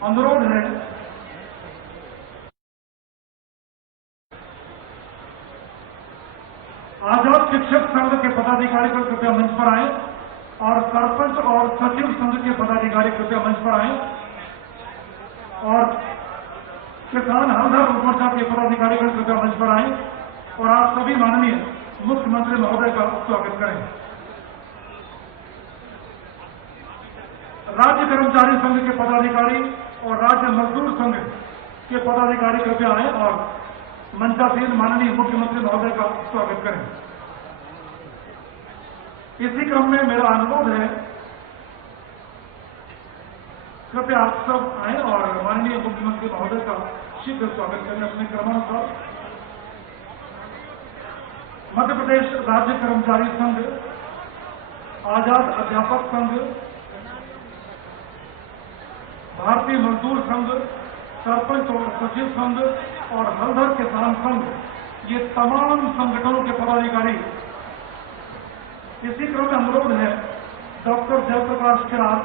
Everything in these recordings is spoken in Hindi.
अनुरोध है आजाद शिक्षक संघ के पदाधिकारी को कृपया मंच पर आए और सरपंच और सचिव संघ के पदाधिकारी कृपया मंच पर आए और किसान हलधर मोर्चा के पदाधिकारी को कृपया मंच पर आए और आप सभी माननीय मुख्यमंत्री महोदय का स्वागत करें। राज्य कर्मचारी संघ के पदाधिकारी और राज्य मजदूर संघ के पदाधिकारी कृपया आए और मंचासीन माननीय मुख्यमंत्री महोदय का स्वागत करें। इसी क्रम में मेरा अनुरोध है कृपया आप सब आए और माननीय मुख्यमंत्री महोदय का शीघ्र स्वागत करें अपने क्रमानुसार। मध्य प्रदेश राज्य कर्मचारी संघ, आजाद अध्यापक संघ, भारतीय मजदूर संघ, सरपंच और सचिव संघ और हलधर किसान संघ, ये तमाम संगठनों के पदाधिकारी। इसी क्रम में अनुरोध है डॉक्टर जयप्रकाश किरार,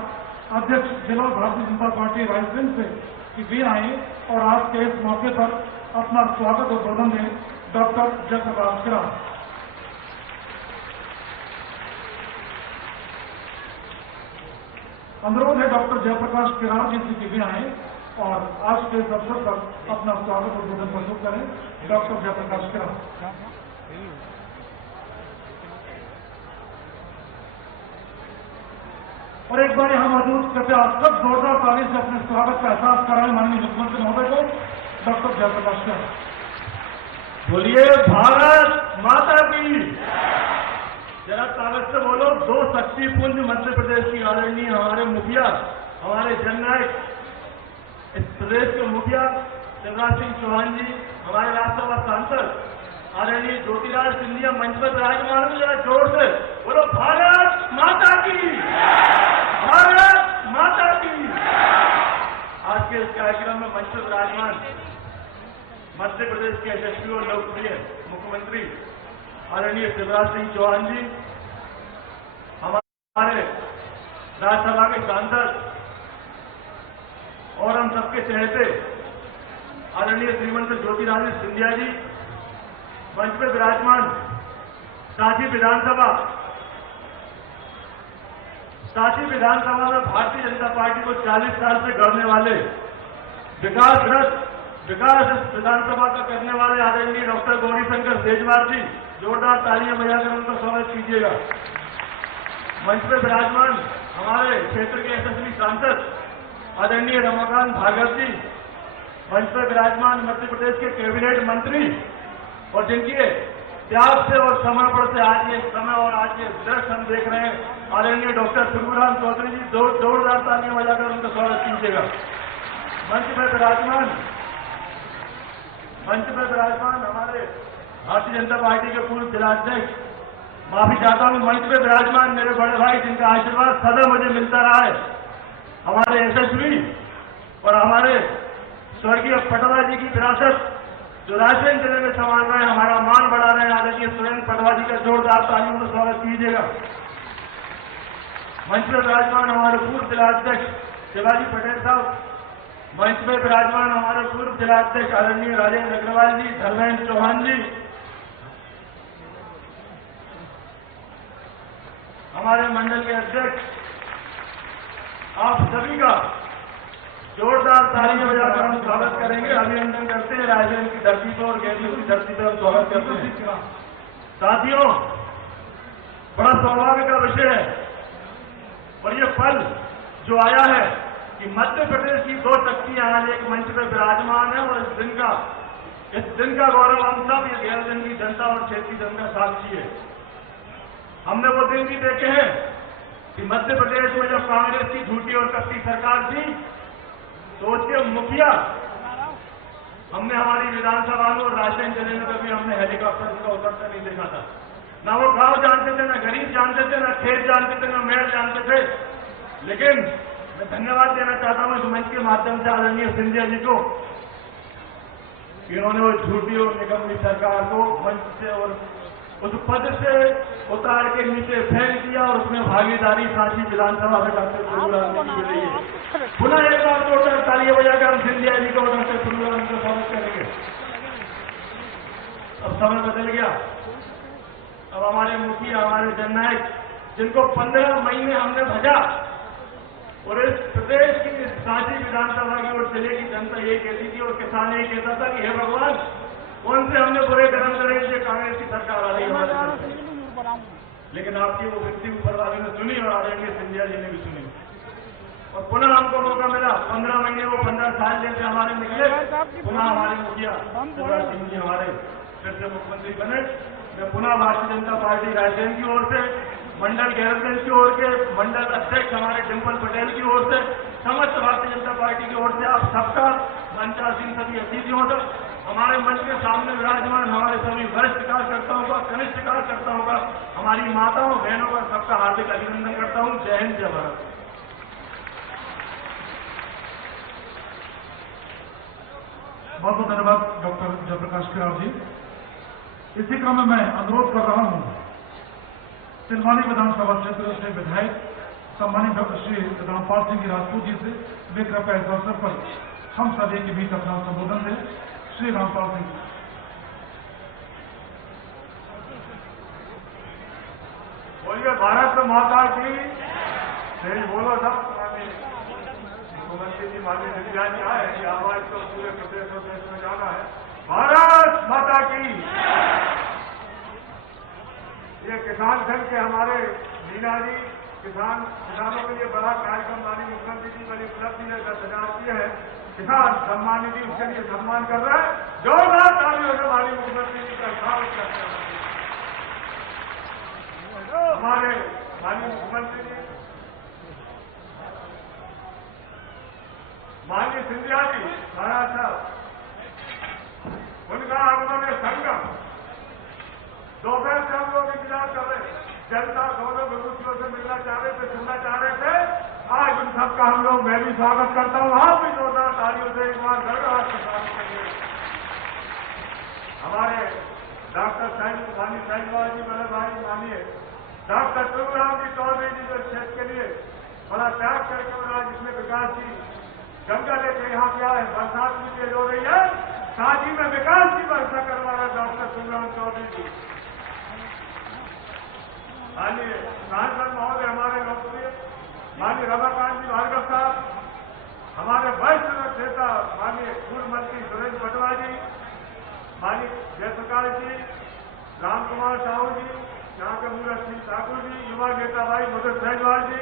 अध्यक्ष जिला भारतीय जनता पार्टी रायसेन से, कि वे आए और आज के इस मौके पर अपना स्वागत और बोधन दें। डॉक्टर जयप्रकाश किरार। अनुरोध है डॉक्टर जयप्रकाश किरार जी से, कि वे आए और आज के इस अवसर पर अपना स्वागत और बोधन प्रस्तुत करें। डॉक्टर जयप्रकाश किरार। और एक बार यहां मौजूद कृपया आप सब जोरदार ताली से अपने स्वागत का एहसास कराएं माननीय मुख्यमंत्री महोदय को। डॉक्टर जयप्रकाश किरार। बोलिए भारत माता की। जरा ताकत से बोलो। दो शक्ति पुंज मध्य प्रदेश की आदरणीय हमारे मुखिया, हमारे जननायक, इस प्रदेश के मुखिया शिवराज सिंह चौहान जी, हमारे राज्यसभा सांसद आदरणीय ज्योतिरादित्य सिंधिया मंच पर विराजमान हैं। जरा जोर से बोलो भारत माता की, भारत माता की। आज के इस कार्यक्रम में मंच पर विराजमान मध्य प्रदेश के यशस्वी और लोकप्रिय मुख्यमंत्री आदरणीय शिवराज सिंह चौहान जी, हमारे राज्यसभा के सांसद और हम सबके चहेते आदरणीय श्रीमंत ज्योतिरादित्य सिंधिया जी, मंच पर विराजमान सांची विधानसभा में भारतीय जनता पार्टी को 40 साल से गढ़ने वाले विकास इस विधानसभा का करने वाले आदरणीय डॉक्टर गौरीशंकर सेजवार जी, जोरदार तालियां बजाकर उनका स्वागत कीजिएगा। मंच पर विराजमान हमारे क्षेत्र के यशस्वी सांसद आदरणीय रमाकांत भागवत जी, मंच पर विराजमान मध्य प्रदेश के कैबिनेट मंत्री और जिनके त्याग से और समर्पण से आज ये समय और आज ये दृश्य हम देख रहे हैं आदरणीय डॉक्टर प्रभुराम चौधरी जी, जोरदार तालियां बजाकर उनका स्वागत कीजिएगा। मंच पर विराजमान हमारे भारतीय जनता पार्टी के पूर्व जिलाध्यक्ष, माफी चाहता हूं, मंच पर विराजमान मेरे बड़े भाई जिनका आशीर्वाद सदा मुझे मिलता रहा है, हमारे यशस्वी और हमारे स्वर्गीय पटवा जी की विरासत जो रायसेन जिले में संभाल रहे हैं, हमारा मान बढ़ा रहे हैं आदरणीय सुरेंद्र पटवा जी का जोरदार तालियों में स्वागत कीजिएगा। मंच पर विराजमान हमारे पूर्व जिलाध्यक्ष शिवाजी पटेल साहब, मंच पर विराजमान हमारे पूर्व जिलाध्यक्ष आदरणीय राजेंद्र अग्रवाल जी, धर्मेंद्र चौहान जी, हमारे मंडल के अध्यक्ष, आप सभी का जोरदार तालियां बजाकर हम स्वागत करेंगे, अभिनंदन करते हैं। रायसेन की धरती पर और गैरसैंण की धरती पर हम स्वागत करते हैं। साथियों, बड़ा सौभाग्य का विषय है और ये पल जो आया है कि मध्य प्रदेश की दो शक्तियां आज एक मंच पर विराजमान है और इस दिन का गौरव हम सब ये गैरसैंण की जनता और क्षेत्र की जनता साक्षी है। हमने वो दिन भी देखे हैं कि मध्य प्रदेश में जब कांग्रेस की झूठी और कच्ची सरकार थी तो उसके मुखिया हमने हमारी विधानसभा में और रायसेन जिले में कभी हमने हेलीकॉप्टर का उतरता नहीं देखा था। ना वो गांव जानते थे, ना गरीब जानते थे, ना खेत जानते थे, ना मेयर जानते थे। लेकिन मैं धन्यवाद देना चाहता हूं इस मंच के माध्यम से आदरणीय सिंधिया जी को, इन्होंने वो झूठी और निकम्मी सरकार को मंच से और उस पद से उतार के नीचे फेंक दिया और उसमें भागीदारी सांची विधानसभा में डॉक्टर प्रभुराम जी की मिली है। पुनः एक बार जोरदार तालियां बजाकर हम सिंधिया जी को डॉक्टर प्रभुराम का स्वागत करेंगे। अब समय बदल गया। अब हमारे मुखिया, हमारे जननायक, जिनको 15 महीने हमने भजा और इस प्रदेश की इस सांची विधानसभा की और जिले की जनता ये कहती थी और किसान ये कहता था कि हे भगवान, कौन से हमने बुरे कर्म करे जो कांग्रेस की सरकार आ रही है। लेकिन आपकी वो व्यक्ति ऊपर वाले ने सुनी और आदरणीय सिंधिया जी ने भी सुनी और पुनः हमको मौका मिला। 15 महीने वो 15 साल जैसे हमारे निकले, पुनः हमारे मुखिया शिवराज सिंह जी हमारे फिर से मुख्यमंत्री बने। मैं पुनः भारतीय जनता पार्टी रायसेन की ओर से, मंडल गैरतगंज की ओर के मंडल अध्यक्ष हमारे डिम्पल पटेल की ओर से, समस्त भारतीय जनता पार्टी की ओर से आप सबका, मंचासीन सभी अतिथियों से, हमारे मंच के सामने विराजमान हमारे सभी वरिष्ठ कार्यकर्ताओं का, कनिष्ठ कार्यकर्ताओं का, हमारी माताओं बहनों का सबका हार्दिक अभिनंदन करता हूं। जय हिंद, जय भारत। बहुत बहुत धन्यवाद डॉक्टर जयप्रकाश किरार जी। इसी क्रम में मैं अनुरोध कर रहा हूं सिलवानी विधानसभा क्षेत्र से विधायक सम्मानित डॉक्टर श्री रामपाल सिंह राजपूत जी से वे कृपया इस अवसर पर हम सभी के बीच अपना संबोधन दें। श्री रामपाल सिंह। बोलिए भारत माता की जय। बोलो सब। मुख्यमंत्री जी माननीय सिंधिया जी आए कि आवाज तो पूरे प्रदेश और देश में जाना है। भारत माता की। ये किसान संघ के हमारे मीना जी किसानों के लिए बड़ा कार्यक्रम माननीय मुख्यमंत्री जी बड़ी उपलब्धि है। 10,000 दिए हैं किसान सम्मान निधि, उसके लिए सम्मान कर रहा है। जोरदार तालियों से माननीय मुख्यमंत्री जी का स्वागत करते हैं। हमारे माननीय मुख्यमंत्री जी माननीय सिंधिया जी महाराज साहब, उनका आगमन है संगम। दोपहर से हम लोग इंतजार कर रहे, जनता दोनों विभूतियों से मिलना चाह रहे थे, सुनना चाह रहे थे। आज उन सबका हम लोग, मैं भी स्वागत करता हूं। आप भी जोरदार तालियों से एक बार धन्यवाद का स्वागत करिए। हमारे डॉक्टर माननीय साहिबाल जी, बड़े भाई मानिए डॉक्टर प्रभुराम जी चौधरी जी जो क्षेत्र के लिए बड़ा त्याग करके और आज इसमें विकास की गंगा लेकर यहाँ पे आए। बरसात भी तेज हो रही है, सांची में विकास की वर्षा करवा रहे डॉक्टर प्रभुराम चौधरी जी। माननीय सांसद महोदय हमारे लोकप्रिय माननीय रमाकांत जी भार्गव साहब, हमारे वरिष्ठ नेता माननीय पूर्व मंत्री सुरेंद्र पटवा जी, माननीय जयप्रकाश जी, राम कुमार साहू जी, यहाँ के मूरत सिंह ठाकुर जी, युवा नेता भाई मुदत सहजवाल जी,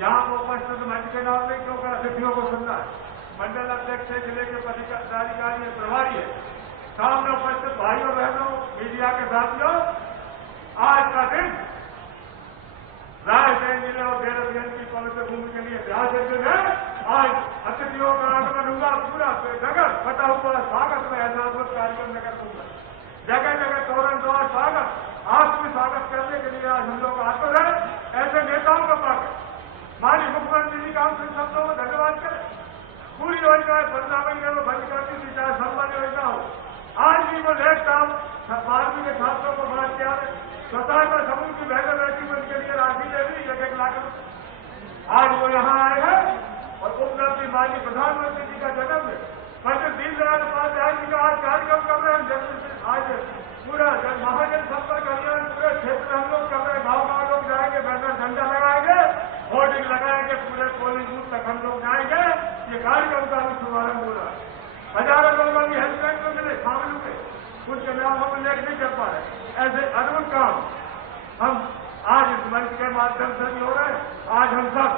यहाँ को उपस्थित मंच के नाम में क्योंकि अतिथियों को सुनना है। मंडल अध्यक्ष से जिले के पदाधिकारी प्रभारी है, सामने उपस्थित भाइयों बहनों, मीडिया के साथियों, आज का दिन रायसेन जिले और गैरतगंज की पवित्र भूमि के लिए ऐतिहासिक दिन है। आज अतिथियों का आगमन हुआ, पूरा नगर फटा हुआ स्वागत में ऐतिहासिक कार्यक्रम नगर दूंगा, जगह जगह तोरण द्वार स्वागत, आपको स्वागत करने के लिए आज हम लोग आते हैं। ऐसे नेताओं का पाकर माननीय मुख्यमंत्री जी का हम सिर्फ शब्दों में धन्यवाद करें। पूरी योजनाएं 15 महीने में बंद करती थी, चाहे सम्मान योजना हो। आज भी वो लेट काम 12वीं के छात्रों को बांट के आ रहे, स्वतंत्रता समूह की बहनें बैठी उनके लिए राशि दे दी 1-1 लाख रुपये। आज वो यहाँ आए हैं और उपलब्धि माननीय प्रधानमंत्री जी का जन्म है, पंडित दीनदयाल उपाध्याय जी का आज कार्यक्रम कर रहे हैं। आज पूरा महाजन संपर्क अभियान पूरे क्षेत्र में हम लोग कर रहे हैं। गाँव लोग जाएंगे, बैनर झंडा लगाएंगे, होर्डिंग लगाएंगे, पूरे पोलिंग बूथ तक हम लोग जाएंगे। ये कार्यक्रम का भी शुभारंभ हो रहा है। हजारों लोग अभी हेल्पलाइन में मिले, शामिल हुए, उनके नाम हम उल्लेख नहीं कर पा रहे। ऐसे अद्भुत काम हम आज इस मंच के माध्यम से भी हो रहे हैं। आज हम सब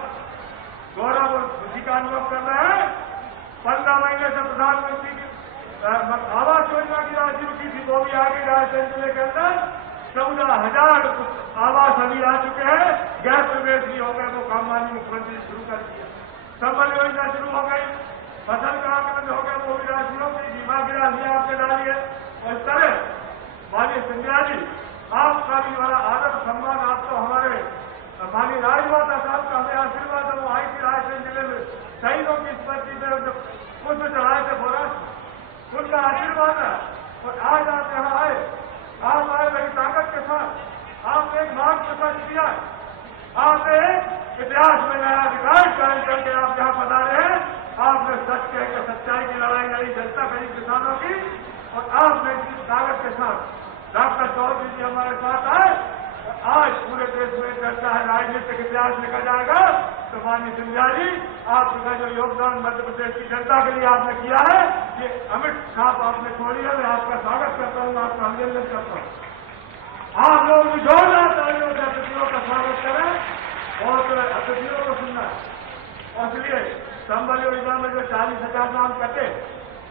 गौरव और खुशी का अनुभव कर रहे हैं। 15 महीने से प्रधानमंत्री की आवास योजना की राशि रुकी थी, वो भी आ गई। रायसेन जिले के अंदर 14,000 आवास अभी आ चुके हैं। गैस प्रवेश भी हो गए, वो काम माननीय मुख्यमंत्री शुरू कर दिया। संबल योजना शुरू हो गई, फसल का आकलन हो गया, वो भी राशियों की बीमा की राशियां आपने डाली है। और इस तरह माननीय सिंधिया जी, आपका भी बड़ा आदर सम्मान, आपको हमारे माननीय राजमाता साहब का हमें आशीर्वाद है। वो आई थी रायसेन जिले में शहीदों की स्मृति में पुष्प चढ़ाए थे, बोला उनका आशीर्वाद है। और आज आप यहाँ आए, आप आए बड़ी ताकत दिया है। आपने इतिहास में नया रिकॉर्ड कायम करके आप जहां बता रहे हैं, आपने सच कहकर सच्चाई की लड़ाई लड़ी, जनता करी किसानों की, और आपने जिस ताकत के साथ डॉक्टर चौधरी जी हमारे साथ आए, आज पूरे देश में चर्चा है, राजनीतिक इतिहास लिखा जाएगा। तो माननीय सिंधिया जी, आपका जो योगदान मध्य प्रदेश की जनता के लिए आपने किया है, ये अमिट छाप आपने छोड़ी है। मैं आपका स्वागत करता हूँ, आपका अभिनंदन करता हूँ। आप लोग भी जोरदार तालियों से अतिथियों का स्वागत करें और अतिथियों को सुनना है। और इसलिए संबल योजना में जो 40,000 नाम कटे,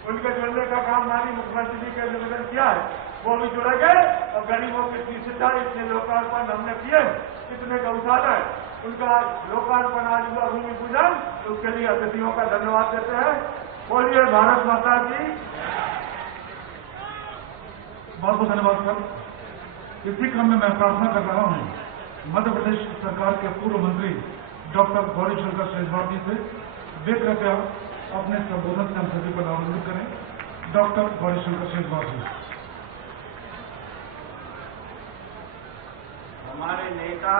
उनके जुड़ने का काम माननीय मुख्यमंत्री जी के निवेदन किया है, वो भी जुड़े गए। और गरीबों की इतनी सुविधा, इतने लोकार्पण हमने किए, इतने गौशाला है, उनका लोकार्पण आज हुआ भूमि पूजन, उसके लिए अतिथियों का धन्यवाद देते हैं। बोलिए भारत माता की। बहुत बहुत धन्यवाद सर। इसी क्रम में मैं प्रार्थना कर रहा हूं मध्य प्रदेश सरकार के पूर्व मंत्री डॉक्टर गौरी शंकर शेजवार जी से, वे कृपया अपने संबोधन से हम सभी को नामांकित करें। डॉक्टर गौरी शंकर शेजवार जी। हमारे नेता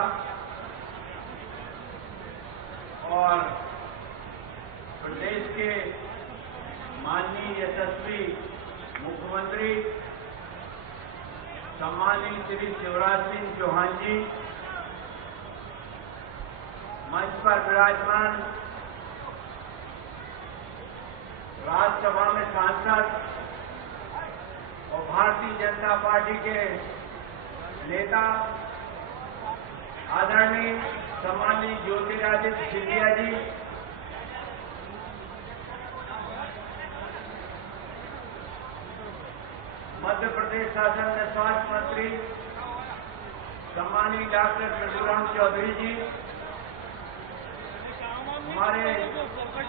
और प्रदेश के माननीय यशस्वी मुख्यमंत्री सम्मानित श्री शिवराज सिंह चौहान जी, मंच पर विराजमान राज्यसभा में सांसद और भारतीय जनता पार्टी के नेता आदरणीय सम्मानित ज्योतिरादित्य सिंधिया जी, मध्य प्रदेश शासन में स्वास्थ्य मंत्री सम्मानित डॉक्टर प्रभुराम चौधरी जी, हमारे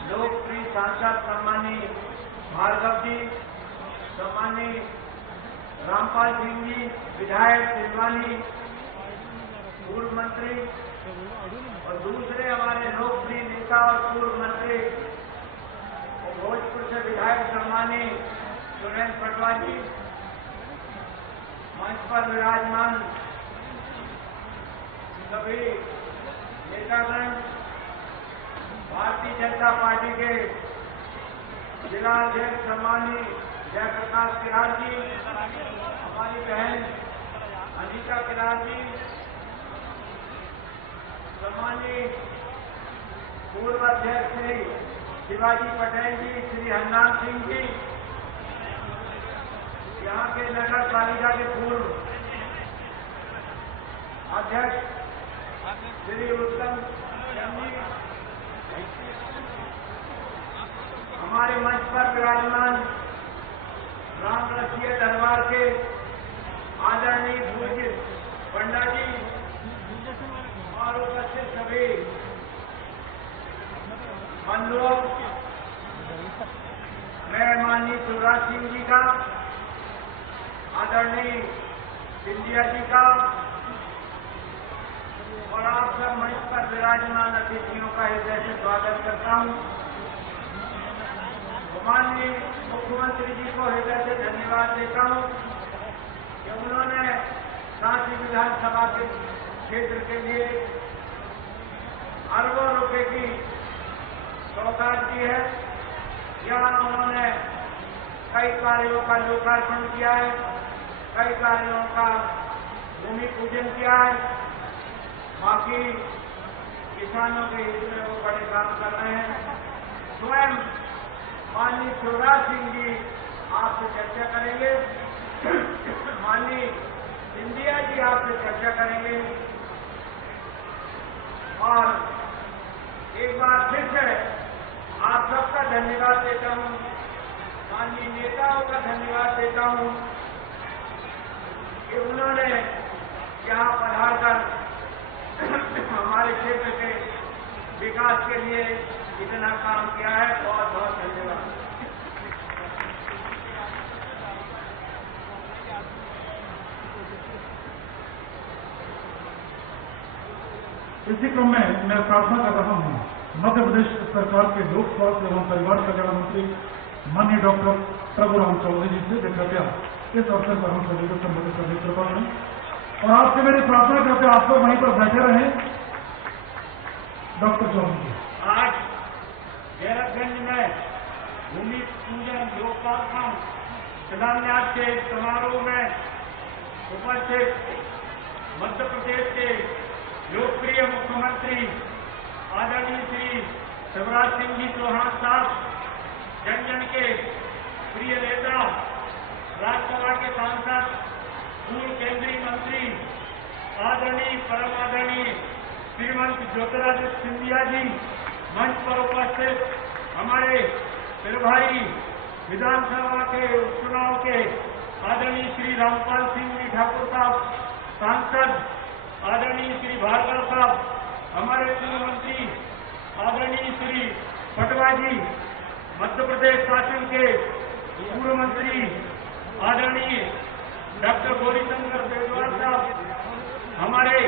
लोकप्रिय सांसद सम्मानित भार्गव जी, सम्मानित रामपाल सिंह जी, विधायक सिलवानी, पूर्व मंत्री और दूसरे हमारे लोकप्रिय नेता और पूर्व मंत्री और भोजपुर से विधायक सम्मानित सुरेंद्र पटवार जी, मंच पर विराजमान सभी नेतागण, भारतीय जनता पार्टी के जिलाध्यक्ष सम्मानित जयप्रकाश किरार जी, हमारी बहन अनीता किरार जी, सम्मानित पूर्व अध्यक्ष श्री शिवाजी पटेल जी, श्री हरनाम सिंह जी, यहाँ के नगर पालिका के पूर्व अध्यक्ष श्री उत्तम चंद जी, हमारे मंच पर विराजमान राम रसिया दरबार के आदरणीय पूज्य पंडा जी और उपस्थित सभी बंधुओं, मैं माननीय शिवराज सिंह जी का, आदरणीय सिंधिया जी का और आप सब मंच पर विराजमान अतिथियों का हृदय से स्वागत करता हूं। माननीय मुख्यमंत्री जी को हृदय से धन्यवाद देता हूं कि उन्होंने सांची विधानसभा के क्षेत्र के लिए अरबों रुपए की सौगात दी है। यहाँ उन्होंने कई कार्यों का लोकार्पण किया है, कई कार्यों का भूमि पूजन किया है। बाकी किसानों के हित में वो बड़े काम कर रहे हैं। स्वयं माननीय शिवराज सिंह जी आपसे चर्चा करेंगे, माननीय सिंधिया जी आपसे चर्चा करेंगे और एक बार फिर से आप सबका धन्यवाद देता हूं, माननीय नेताओं का धन्यवाद देता हूं कि उन्होंने यहाँ पधार कर हमारे क्षेत्र के विकास के लिए इतना काम किया है। बहुत बहुत धन्यवाद। इसी क्रम में मैं प्रार्थना कर रहा हूं मध्य प्रदेश सरकार के लोक स्वास्थ्य एवं परिवार कल्याण मंत्री माननीय डॉक्टर प्रभुराम चौधरी जी से, कृपया इस अवसर पर हम सभी को संबोधित करने की कृपा करें। और आपसे मेरी प्रार्थना करते आप लोग वहीं पर बैठे रहें। डॉक्टर चौधरी जी, आज गैरतगंज में भूमि पूजन लोकार्पण शिलान्यास के समारोह में उपस्थित मध्य प्रदेश के लोकप्रिय मुख्यमंत्री आदरणीय श्री शिवराज सिंह जी चौहान साहब, जन जन के प्रिय नेता, राज्यसभा के सांसद, पूर्व केंद्रीय मंत्री आदरणीय परम आदरणीय श्रीमंत ज्योतिरादित्य सिंधिया जी, मंच पर उपस्थित हमारे फिर भाई विधानसभा के उपचुनाव के आदरणीय श्री रामपाल सिंह जी ठाकुर साहब, सांसद आदरणीय श्री भार्गव साहब, हमारे पूर्व मंत्री आदरणीय श्री पटवा जी, मध्य प्रदेश शासन के पूर्व मंत्री आदरणीय डॉक्टर गौरीशंकर शेजवार साहब, हमारे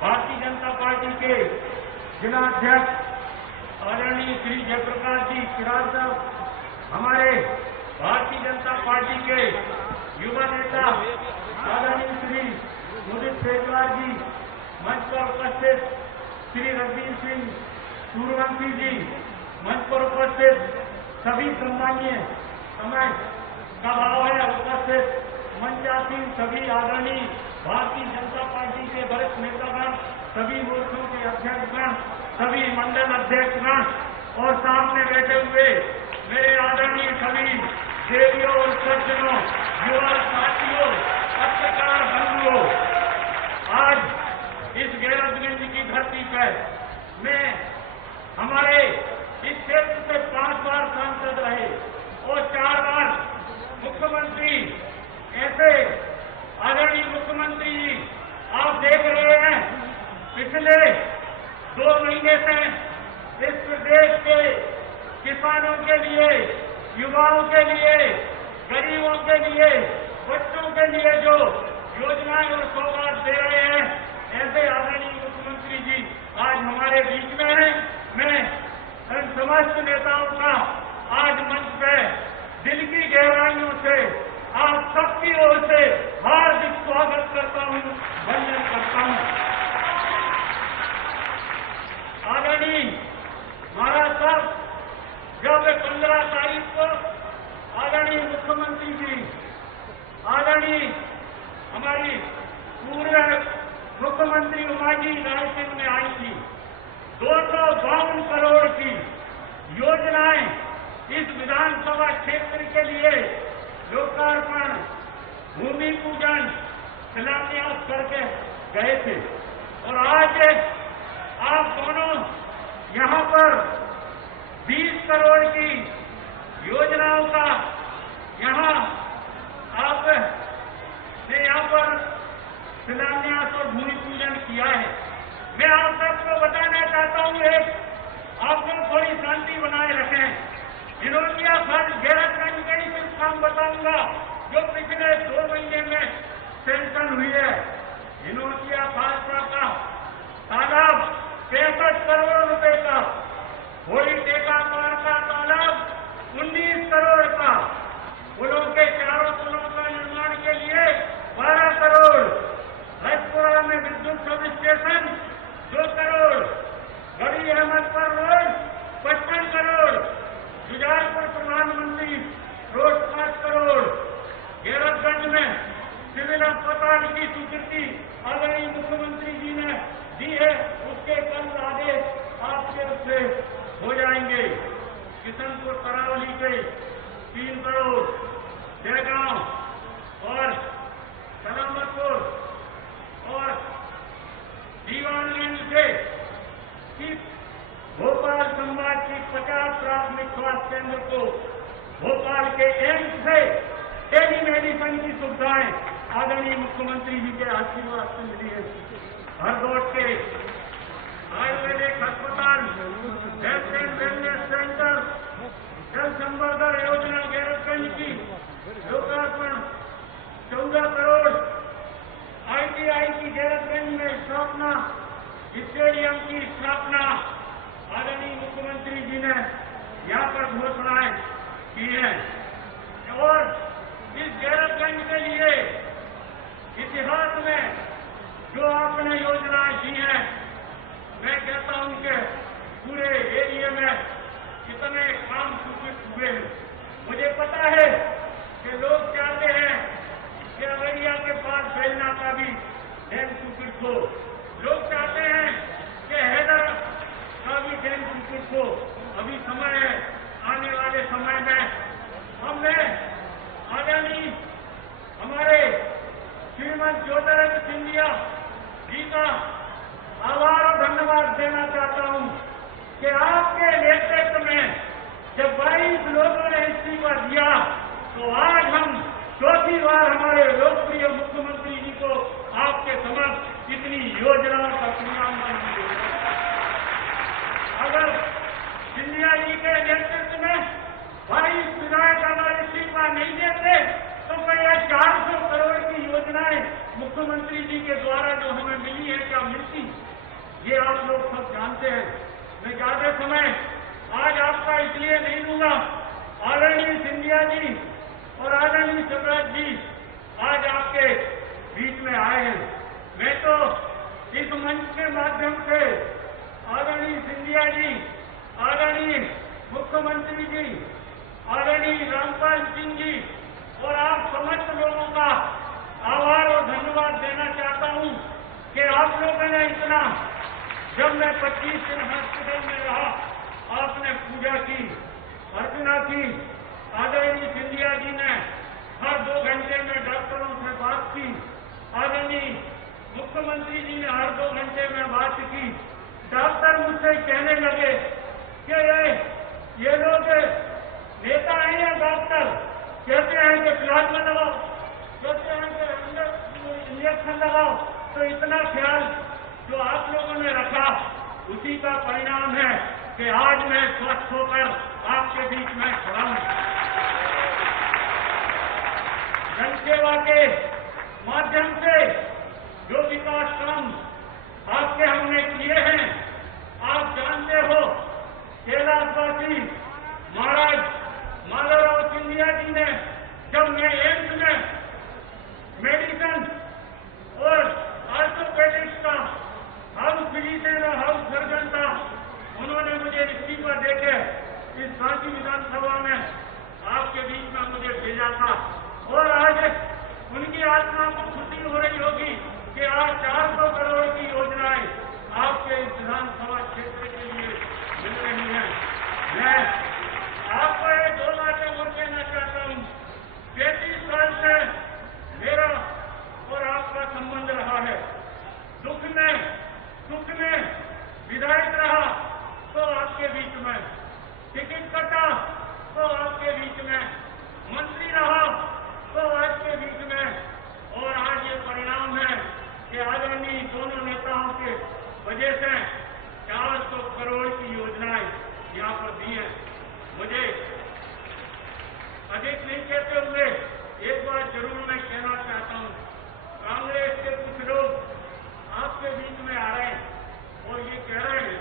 भारतीय जनता पार्टी के जिला अध्यक्ष आदरणीय श्री जयप्रकाश जी किरार साहब, हमारे भारतीय जनता पार्टी के युवा नेता आदरणीय श्री मुदित शेजवार जी, मंच पर उपस्थित श्री रणबीर सिंह सूर्यवंशी जी, मंच पर उपस्थित सभी सम्मानीय समय का भाव है उपस्थित मंचासीन सभी आदरणीय भारतीय जनता पार्टी के वरिष्ठ नेतागण, सभी मोर्चों के अध्यक्षगण, सभी मंडल अध्यक्षगण और सामने बैठे हुए मेरे आदरणीय सभी देवियों और सज्जनों, युवा साथियों, पत्रकार बंधुओं, आज इस गैरतगंज की धरती पर मैं हमारे इस क्षेत्र से 5 बार सांसद रहे और 4 बार मुख्यमंत्री। ऐसे आदरणीय मुख्यमंत्री जी, आप देख रहे हैं पिछले 2 महीने से इस प्रदेश के किसानों के लिए, युवाओं के लिए, गरीबों के लिए, बच्चों के लिए जो योजनाएं और सौगात दे रहे हैं, ऐसे आदरणीय मुख्यमंत्री जी आज हमारे बीच में हैं। मैं इन समस्त नेताओं का आज मंच पे दिल की गहराइयों से आप सबकी ओर से हार्दिक स्वागत करता हूं, वंदन करता हूं। आदरणीय महाराज साहब, जब 15 तारीख को आदरणीय मुख्यमंत्री जी, आदरणीय हमारी पूर्व मुख्यमंत्री उमाजी रायसिंह में आई थी, 252 करोड़ की योजनाएं इस विधानसभा क्षेत्र के लिए लोकार्पण, भूमि पूजन, शिलान्यास करके गए थे। और आज आप दोनों यहां पर 20 करोड़ की योजनाओं का यहां आपने यहां पर शिलान्यास और भूमि पूजन किया है। मैं आप सबको बताना चाहता हूं, आप लोग थोड़ी शांति बनाए रखें। इनोटिया फंड गैरतगंज के ही कुछ काम बताऊंगा जो पिछले 2 महीने में सेंक्शन हुई है। इनोटिया भाजपा का तालाब 65 करोड़ रुपए का, होली टेका पार का तालाब 19 करोड़ का, पुलों के चारों पुलों का निर्माण के लिए 12 करोड़, रजपुरा में विद्युत सब स्टेशन 2 करोड़, गड़ी अहमदपुर रोड 55 करोड़, जुजारपुर प्रधानमंत्री रोड 5 करोड़, गैरतगंज में सिविल अस्पताल की स्वीकृति आदरणीय मुख्यमंत्री जी ने दी है, उसके कल आदेश आपके ओर से हो जाएंगे। किशनपुर करावली के 3 करोड़, जयगांव और सलामतपुर और दीवानगंज से भोपाल संभाग की 50 प्राथमिक स्वास्थ्य केंद्र को भोपाल के एम्स से टेली मेडिसिन की सुविधाएं आदरणीय मुख्यमंत्री जी के आशीर्वाद से मिली है। हरदौड़ के आयुर्वेदिक अस्पताल, हेल्थ एंड वेलनेस सेंटर, जल संवर्धन योजना गैरतगंज की लोकार्पण 14 करोड़, ITI की गैरतगंज में स्थापना, स्टेडियम की स्थापना आदरणीय मुख्यमंत्री जी ने यहाँ पर घोषणाएं की हैं। और इस गैरतगंज के लिए इतिहास में जो आपने योजनाएं दी हैं, मैं कहता हूं कि पूरे एरिया में कितने काम सूचित हुए हैं। मुझे पता है कि लोग चाहते हैं कि अररिया के पास बेलना का भी डैम सूचित हो। लोग चाहते हैं कि हैदर का भी डैम सूचित हो। अभी समय है, आने वाले समय में हमने आदरणीय हमारे श्रीमंत ज्योतिरादित्य सिंधिया जी का आभार और धन्यवाद देना चाहता हूं कि आपके नेतृत्व में जब 22 लोगों ने इस्तीफा दिया तो आज हम चौथी बार हमारे लोकप्रिय मुख्यमंत्री जी को आपके समक्ष इतनी योजनाओं का क्रियान्वयन किया। अगर सिंधिया जी के नेतृत्व में 22 विधायक अगर इस्तीफा नहीं देते तो क्या 400 करोड़ की योजनाएं मुख्यमंत्री जी के द्वारा जो हमें मिली है क्या मिलती, ये आप लोग सब जानते हैं। मैं ज्यादा समय आज आपका इसलिए नहीं लूंगा। आदरणीय सिंधिया जी और आदरणीय शिवराज जी आज आपके बीच में आए हैं। मैं तो इस मंच के माध्यम से आदरणीय सिंधिया जी, आदरणीय मुख्यमंत्री जी, आदरणीय रामपाल सिंह जी और आप समस्त लोगों का आभार और धन्यवाद देना चाहता हूं कि आप लोगों ने इतना, जब मैं 25 दिन हॉस्पिटल में रहा, आपने पूजा की, अर्चना की। आदरणीय सिंधिया जी ने हर 2 घंटे में डॉक्टरों से बात की। आदरणीय मुख्यमंत्री जी ने हर 2 घंटे में बात की। डॉक्टर मुझसे कहने लगे कि ये लोग नेता हैं या डॉक्टर, कहते हैं कि प्लाज्मा लगाओ, कहते हैं कि इंजेक्शन लगाओ। तो इतना ख्याल जो आप लोगों ने रखा उसी का परिणाम है कि आज मैं स्वस्थ होकर आपके बीच में खड़ा हूं। जनसेवा के माध्यम से जो विकास काम आपके हमने किए हैं, आप जानते हो कैलाशवासी महाराज माधवराव सिंधिया जी ने, जब मैं एम्स में मेडिसिन और ऑर्थोपेडिक्स का हाउस फिजिशियन और हाउस सर्जन था, उन्होंने मुझे इस्तीफा देके इस झांसी विधानसभा में आपके बीच में मुझे भेजा था। और आज उनकी आत्मा को खुशी हो रही होगी कि आज 400 करोड़ की योजनाएं आपके इस विधानसभा क्षेत्र के लिए मिल रही हैं। मैं आपको ये 2 बातें और कहना चाहता हूं। 33 साल से मेरा और आपका संबंध रहा है। सुख में विधायक रहा तो आपके बीच में, टिकट कटा तो आपके बीच में, मंत्री रहा तो आपके बीच में। और आज ये परिणाम है कि आदरणीय दोनों नेताओं के वजह से 400 करोड़ की योजनाएं यहाँ पर दी है। मुझे अधिक नहीं कहते हुए एक बात जरूर मैं कहना चाहता हूं। कांग्रेस के कुछ लोग आपके बीच में आ रहे हैं और ये कह रहे हैं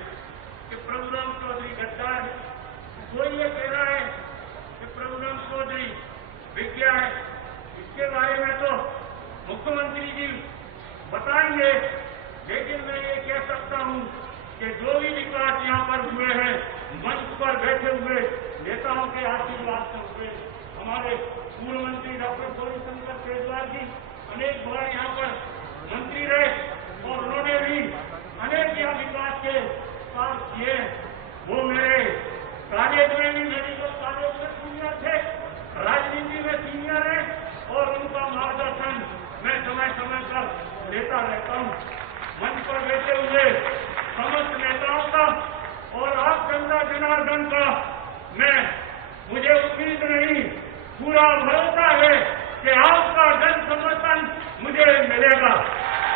कि प्रभुराम चौधरी गद्दार है, कोई ये कह रहा है कि प्रभुराम चौधरी विज्ञा है। इसके बारे में तो मुख्यमंत्री जी बताएंगे, लेकिन मैं ये कह सकता हूं कि जो भी विकास यहाँ पर हुए हैं, मंच पर बैठे हुए नेताओं के आशीर्वाद से हुए। हमारे पूर्व मंत्री डॉक्टर गौरीशंकर शेजवार जी अनेक बार यहाँ पर मंत्री रहे और उन्होंने भी अनेक यहाँ विकास के काम किए। वो मेरे कॉलेज में भी, मेडिकल कॉलेज में सीनियर थे, राजनीति में सीनियर है और उनका मार्गदर्शन मैं समय समय पर लेता रहता हूँ। मंच पर बैठे हुए समस्त नेताओं का और आप जनता जनार्दन का मुझे उम्मीद नहीं, पूरा भरोसा है कि आपका जन समर्थन मुझे मिलेगा।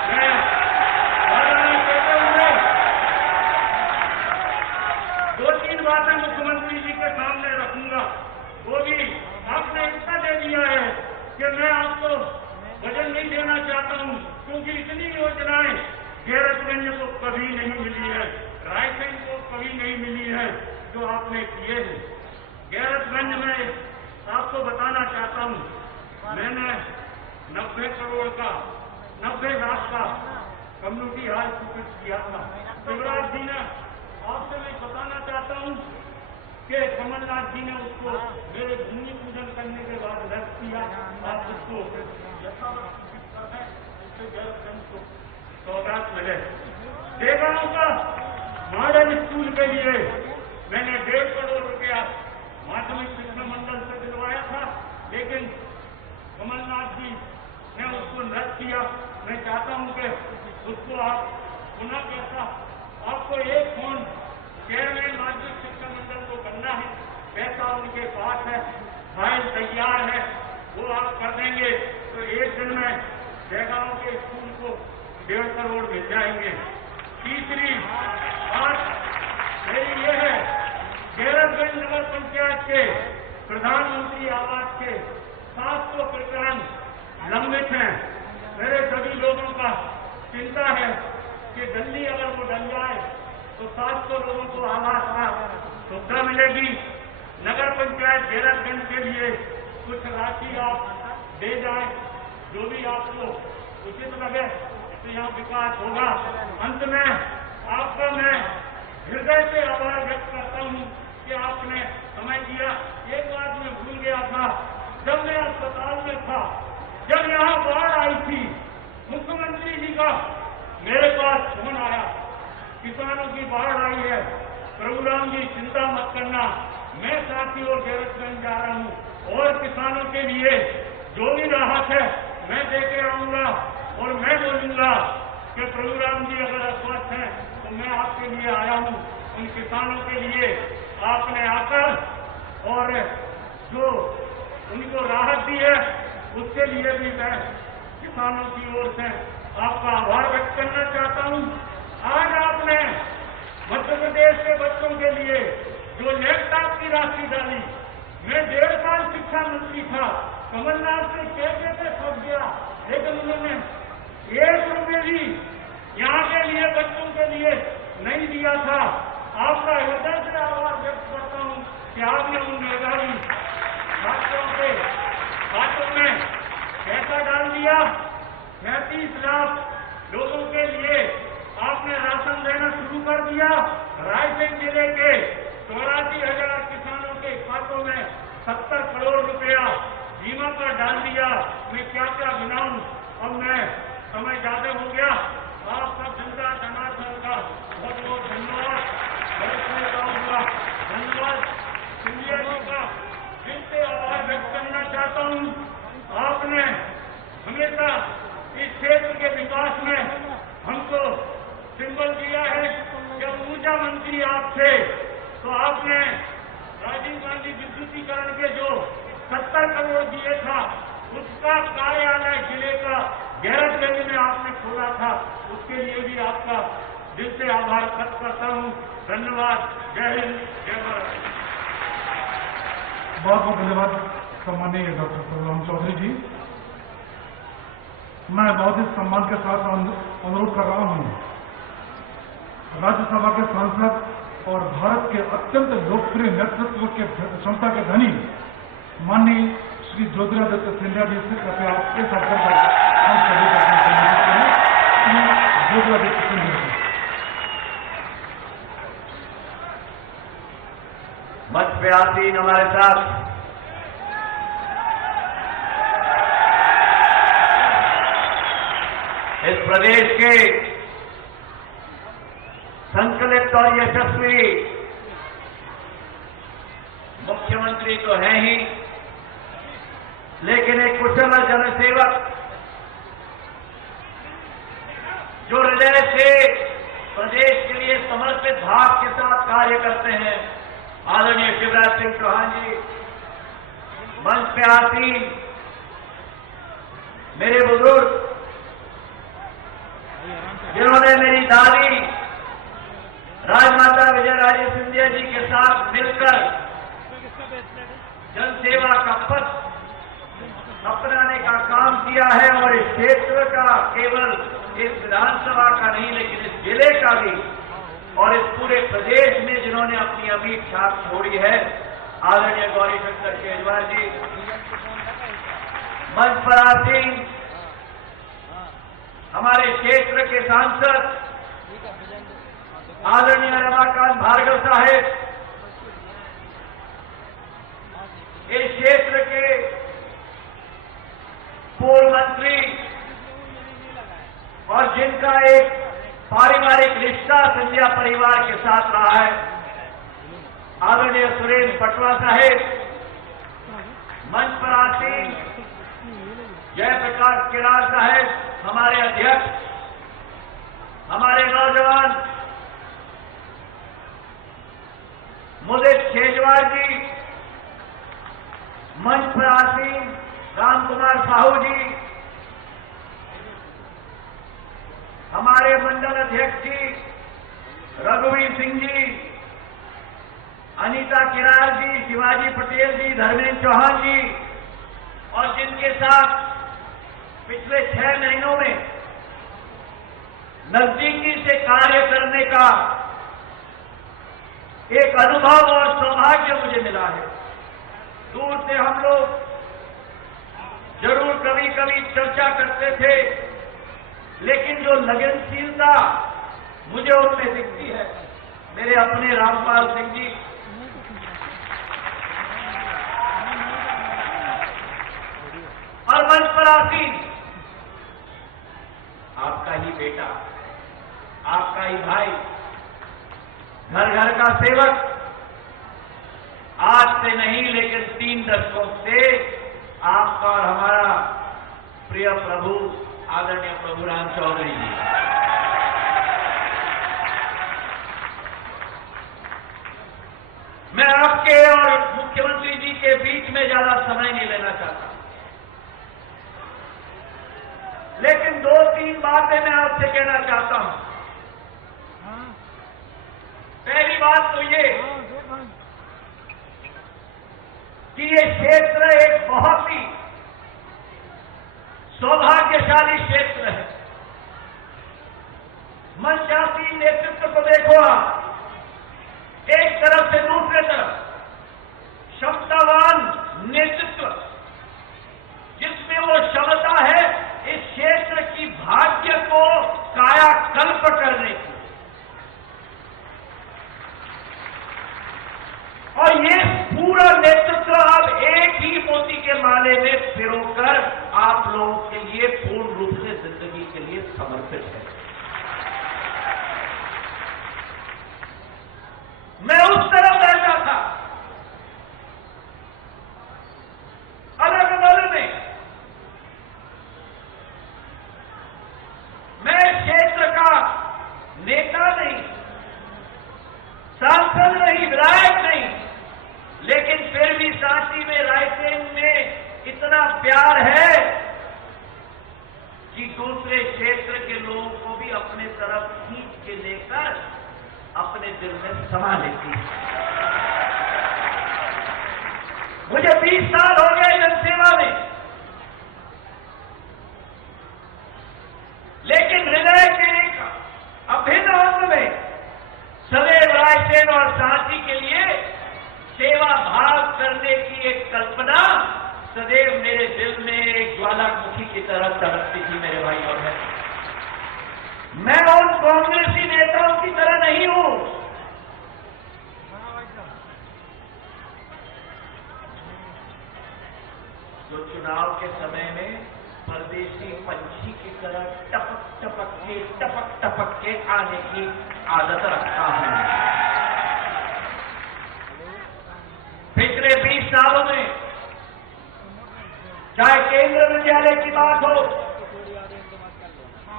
मैं कहते हुए 2-3 बातें मुख्यमंत्री जी के सामने रखूंगा। वो भी आपने इतना दे दिया है कि मैं आपको वजन नहीं देना चाहता हूं, क्योंकि इतनी योजनाएं गैरतगंज को कभी नहीं मिली है, रायसेन को कभी नहीं मिली है जो आपने किए हैं। गैरतगंज में आपको बताना चाहता हूं, मैंने 90 करोड़ का 90 लाख का कम्युनिटी हॉल स्वीकृत किया था। शिवराज जी ने, आपसे मैं बताना चाहता हूं कि कमलनाथ जी ने उसको मेरे भूमि पूजन करने के बाद रद्द किया। आप उसको को सौगात मिले। देगांव का मॉडल स्कूल के लिए मैंने 1.5 करोड़ रुपया माध्यमिक शिक्षा मंडल से दिलवाया था, लेकिन कमलनाथ जी ने उसको रद्द किया। मैं चाहता हूं कि उसको आप पुनः कैसा, आपको एक फोन चेयरमैन माध्यमिक शिक्षा मंडल को करना है, पैसा उनके पास है, फाइल तैयार है, वो आप कर देंगे तो एक दिन में जयगांव के स्कूल को 1.5 करोड़ मिल जाएंगे। तीसरी बात मेरी ये है, गैरतगंज नगर पंचायत के प्रधानमंत्री आवास के 700 प्रकरण लंबित हैं। मेरे सभी लोगों का चिंता है कि जल्दी अगर वो डल जाए तो 700 लोगों को आवास का सुविधा मिलेगी। नगर पंचायत गैरतगंज के लिए कुछ राशि आप दे जाए, जो भी आपको उचित लगे, तो यहाँ विकास होगा। अंत में आपका मैं हृदय से आभार व्यक्त करता हूँ कि आपने समय दिया। एक बात मैं भूल गया था, जब मैं अस्पताल में था, जब यहाँ बाढ़ आई थी, मुख्यमंत्री जी का मेरे पास फोन आया, किसानों की बाढ़ आई है, प्रभुराम जी चिंता मत करना, मैं साथी और गैरतगंज जा रहा हूँ और किसानों के लिए जो भी राहत है मैं देके आऊंगा और मैं बोलूंगा कि प्रभुराम जी अगर अस्वस्थ हैं तो मैं आपके लिए आया हूं। उन किसानों के लिए आपने आकर और जो उनको राहत दी है उसके लिए भी मैं किसानों की ओर से आपका आभार व्यक्त करना चाहता हूं। आज आपने मध्य प्रदेश के बच्चों के लिए जो लैपटॉप की राशि डाली, मैं 1.5 साल शिक्षा मंत्री था, कमलनाथ से कहते थे फंस गया, लेकिन उन्होंने 1 रुपये भी यहाँ के लिए बच्चों के लिए नहीं दिया था। आपका हृदय से आभार व्यक्त करता हूँ कि आपने उन मेधावी छात्रों के खातों में पैसा डाल दिया। 35 लाख लोगों के लिए आपने राशन देना शुरू कर दिया। रायसेन जिले के 84,000 किसानों के खातों में 70 करोड़ रुपया बीमा का डाल दिया। मैं क्या क्या गिनाऊं, अब मैं समय ज्यादा हो गया। आप सब जनता जनार्दन का बहुत बहुत धन्यवाद। धन्यवाद सिंधिया जी का फिर से आभार व्यक्त करना चाहता हूं। आपने हमेशा इस क्षेत्र के विकास में हमको सिंबल दिया है। जब ऊर्जा मंत्री आप थे तो आपने राजीव गांधी विद्युतीकरण के जो 70 करोड़ दिए था, उसका कार्यालय जिले का गैरतगंज में आपने खोला था। उसके लिए भी आपका दिल से आभार व्यक्त करता हूं। धन्यवाद। जय हिंद, जय भारत। बहुत बहुत धन्यवाद सम्मानीय डॉक्टर प्रभुराम चौधरी जी। मैं बहुत ही सम्मान के साथ अनुरोध कर रहा हूं राज्यसभा के सांसद और भारत के अत्यंत लोकप्रिय नेतृत्व के क्षमता के धनी माननीय श्री ज्योतिरादित्य सिंधिया जी से कृपया इस अवसर पर हम सभी का सम्मान करें। श्री ज्योतिरादित्य सिंधिया जी मंच पे आसीन हमारे साथ इस प्रदेश के संकलित और यशस्वी मुख्यमंत्री तो हैं ही, लेकिन एक कुशल जनसेवक जो हृदय से प्रदेश के लिए समर्पित भाव के साथ कार्य करते हैं, आदरणीय शिवराज सिंह चौहान जी। मंच पे आसीन मेरे बुजुर्ग जिन्होंने मेरी दादी राजमाता विजयराजे सिंधिया जी के साथ मिलकर जनसेवा का पथ अपनाने का काम किया है और इस क्षेत्र का, केवल इस विधानसभा का नहीं लेकिन इस जिले का भी और इस पूरे प्रदेश में जिन्होंने अपनी अमीर छाप छोड़ी है, आदरणीय गौरी शंकर केजरीवाल जी। मंच पर आसीन हमारे क्षेत्र के सांसद आदरणीय रमाकांत भार्गव साहेब, इस क्षेत्र के पूर्व मंत्री और जिनका एक पारिवारिक रिश्ता सिंधिया परिवार के साथ रहा है, आदरणीय सुरेश पटवा साहेब, मंच पर आसीन जयप्रकाश किरार साहेब, हमारे अध्यक्ष, हमारे नौजवान मुदित शेजवार जी, मंच पर आसीन राम कुमार साहू जी, हमारे मंडल अध्यक्ष जी रघुवीर सिंह जी, अनीता किरार जी, शिवाजी पटेल जी, धर्मेंद्र चौहान जी, और जिनके साथ पिछले 6 महीनों में नजदीकी से कार्य करने का एक अनुभव और सौभाग्य मुझे मिला है। दूर से हम लोग जरूर कभी कभी चर्चा करते थे, लेकिन जो लगनशीलता मुझे उनमें दिखती है, मेरे अपने रामपाल सिंह जी, और मंच पर आसीन आपका ही बेटा, आपका ही भाई, घर घर का सेवक, आज से नहीं लेकिन 3 दशकों से आपका और हमारा प्रिय प्रभु आदरणीय प्रभु राम चौधरी जी। मैं आपके और मुख्यमंत्री जी के बीच में ज्यादा समय नहीं लेना चाहता, लेकिन 2-3 बातें मैं आपसे कहना चाहता हूं। पहली बात तो ये कि ये क्षेत्र एक बहुत ही सौभाग्यशाली क्षेत्र है। मंचासीन नेतृत्व को देखो आप, एक तरफ से दूसरे तरफ क्षमतावान नेतृत्व, जिसमें वो क्षमता है इस क्षेत्र की भाग्य को कायाकल्प करने की, और ये पूरा नेतृत्व अब एक ही मोती के माले में पिरोकर आप लोगों के लिए पूर्ण रूप से जिंदगी के लिए समर्पित है। मैं उस तरफ रहता था, अलग दल में, मैं क्षेत्र का नेता नहीं, सांसद नहीं, विधायक नहीं, लेकिन फिर भी सांची में, रायसेन में इतना प्यार है कि दूसरे क्षेत्र के लोगों को भी अपने तरफ खींच के लेकर अपने दिल में समा लेती है। मुझे 20 साल हो गए जनसेवा में, लेकिन हृदय के एक अभिन्न अंग में सदैव रायसेन और सांची के लिए सेवा भाव करने की एक कल्पना सदैव मेरे दिल में एक ज्वालामुखी की तरह तड़पती थी मेरे भाई और बहन। मैं उन कांग्रेसी नेताओं की तरह नहीं हूं जो चुनाव के समय में परदेशी पंछी की तरह टपक टपक के आने की आदत रखता हूं। पिछले 20 सालों में चाहे केंद्र विद्यालय की बात हो,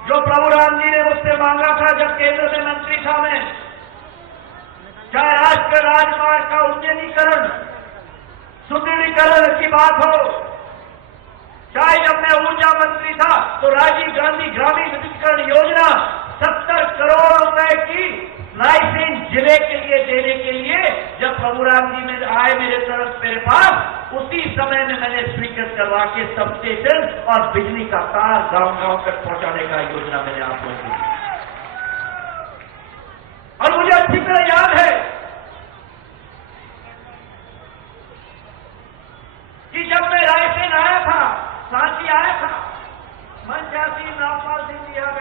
जो प्रभु राम जी ने मुझसे मांगा था जब केंद्र में मंत्री था मैं, चाहे राष्ट्रीय राजमार्ग का उन्नयनीकरण, सुदृढ़ीकरण की बात हो, चाहे जब मैं ऊर्जा मंत्री था तो राजीव गांधी ग्रामीण विद्युतीकरण योजना 70 करोड़ रुपए की रायसेन जिले के लिए देने के लिए जब प्रभु राम जी में आए मेरे पास, उसी समय में मैंने स्वीकृत करवा के सब स्टेशन और बिजली का तार गांव-गांव तक पहुंचाने का योजना मैंने आप लोगों को दी। और मुझे अच्छी तरह याद है कि जब मैं रायसेन आया था, सांची आया था, मंचासीन रामपाल सिंह जी यहाँ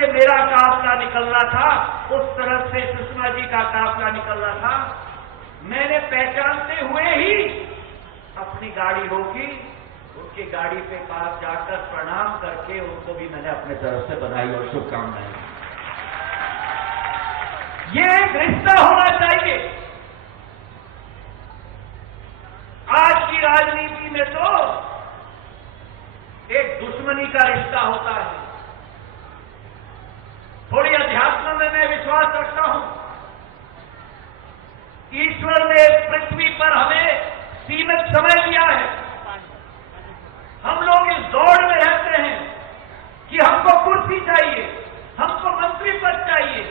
से मेरा काफिला निकल रहा था, उस तरफ से सुषमा जी का काफिला निकल रहा था। मैंने पहचानते हुए ही अपनी गाड़ी रोकी, उनकी गाड़ी पे पास जाकर प्रणाम करके उनको भी मैंने अपने तरफ से बधाई और शुभकामनाएं दी। ये एक रिश्ता होना चाहिए। आज की राजनीति में तो एक दुश्मनी का रिश्ता होता है। थोड़ी अध्यात्म में मैं विश्वास रखता हूं। ईश्वर ने पृथ्वी पर हमें सीमित समय दिया है। हम लोग इस दौड़ में रहते हैं कि हमको कुर्सी चाहिए, हमको मंत्री पद चाहिए,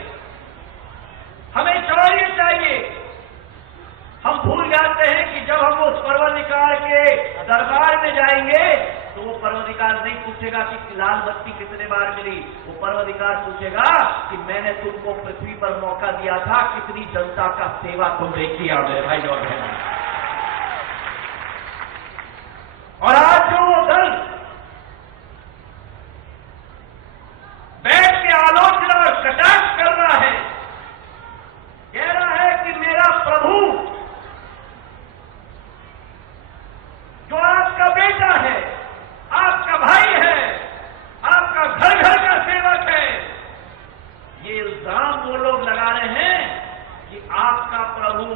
हमें शौर्य चाहिए। हम भूल जाते हैं कि जब हम उस पर्वताधिकार के दरबार में जाएंगे तो वो पर्वताधिकार नहीं पूछेगा कि लाल बत्ती कितने बार मिली। वो पर्वताधिकार पूछेगा कि मैंने तुमको पृथ्वी पर मौका दिया था, कितनी जनता का सेवा तुमने किया मेरे भाई और बहनों। और आज जो वो दल बैठ के आलोचना और कटाक्ष कर रहा है, कह रहा है कि मेरा प्रभु जो आपका बेटा है, आपका भाई है, आपका घर घर का सेवक है, ये इल्जाम वो लोग लगा रहे हैं कि आपका प्रभु,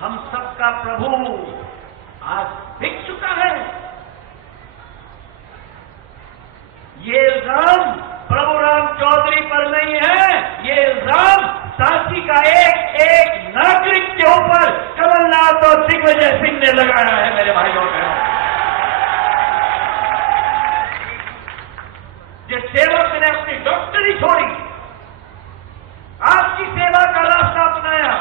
हम सबका प्रभु आज बिक चुका है। ये इल्जाम प्रभु राम चौधरी पर नहीं है, ये इल्जाम सांची का एक एक नागरिक के ऊपर कमलनाथ और दिग्विजय सिंह ने लगाया है मेरे भाई और बहनों। जिस सेवक ने अपनी डॉक्टरी छोड़ी, आपकी सेवा का रास्ता अपनाया,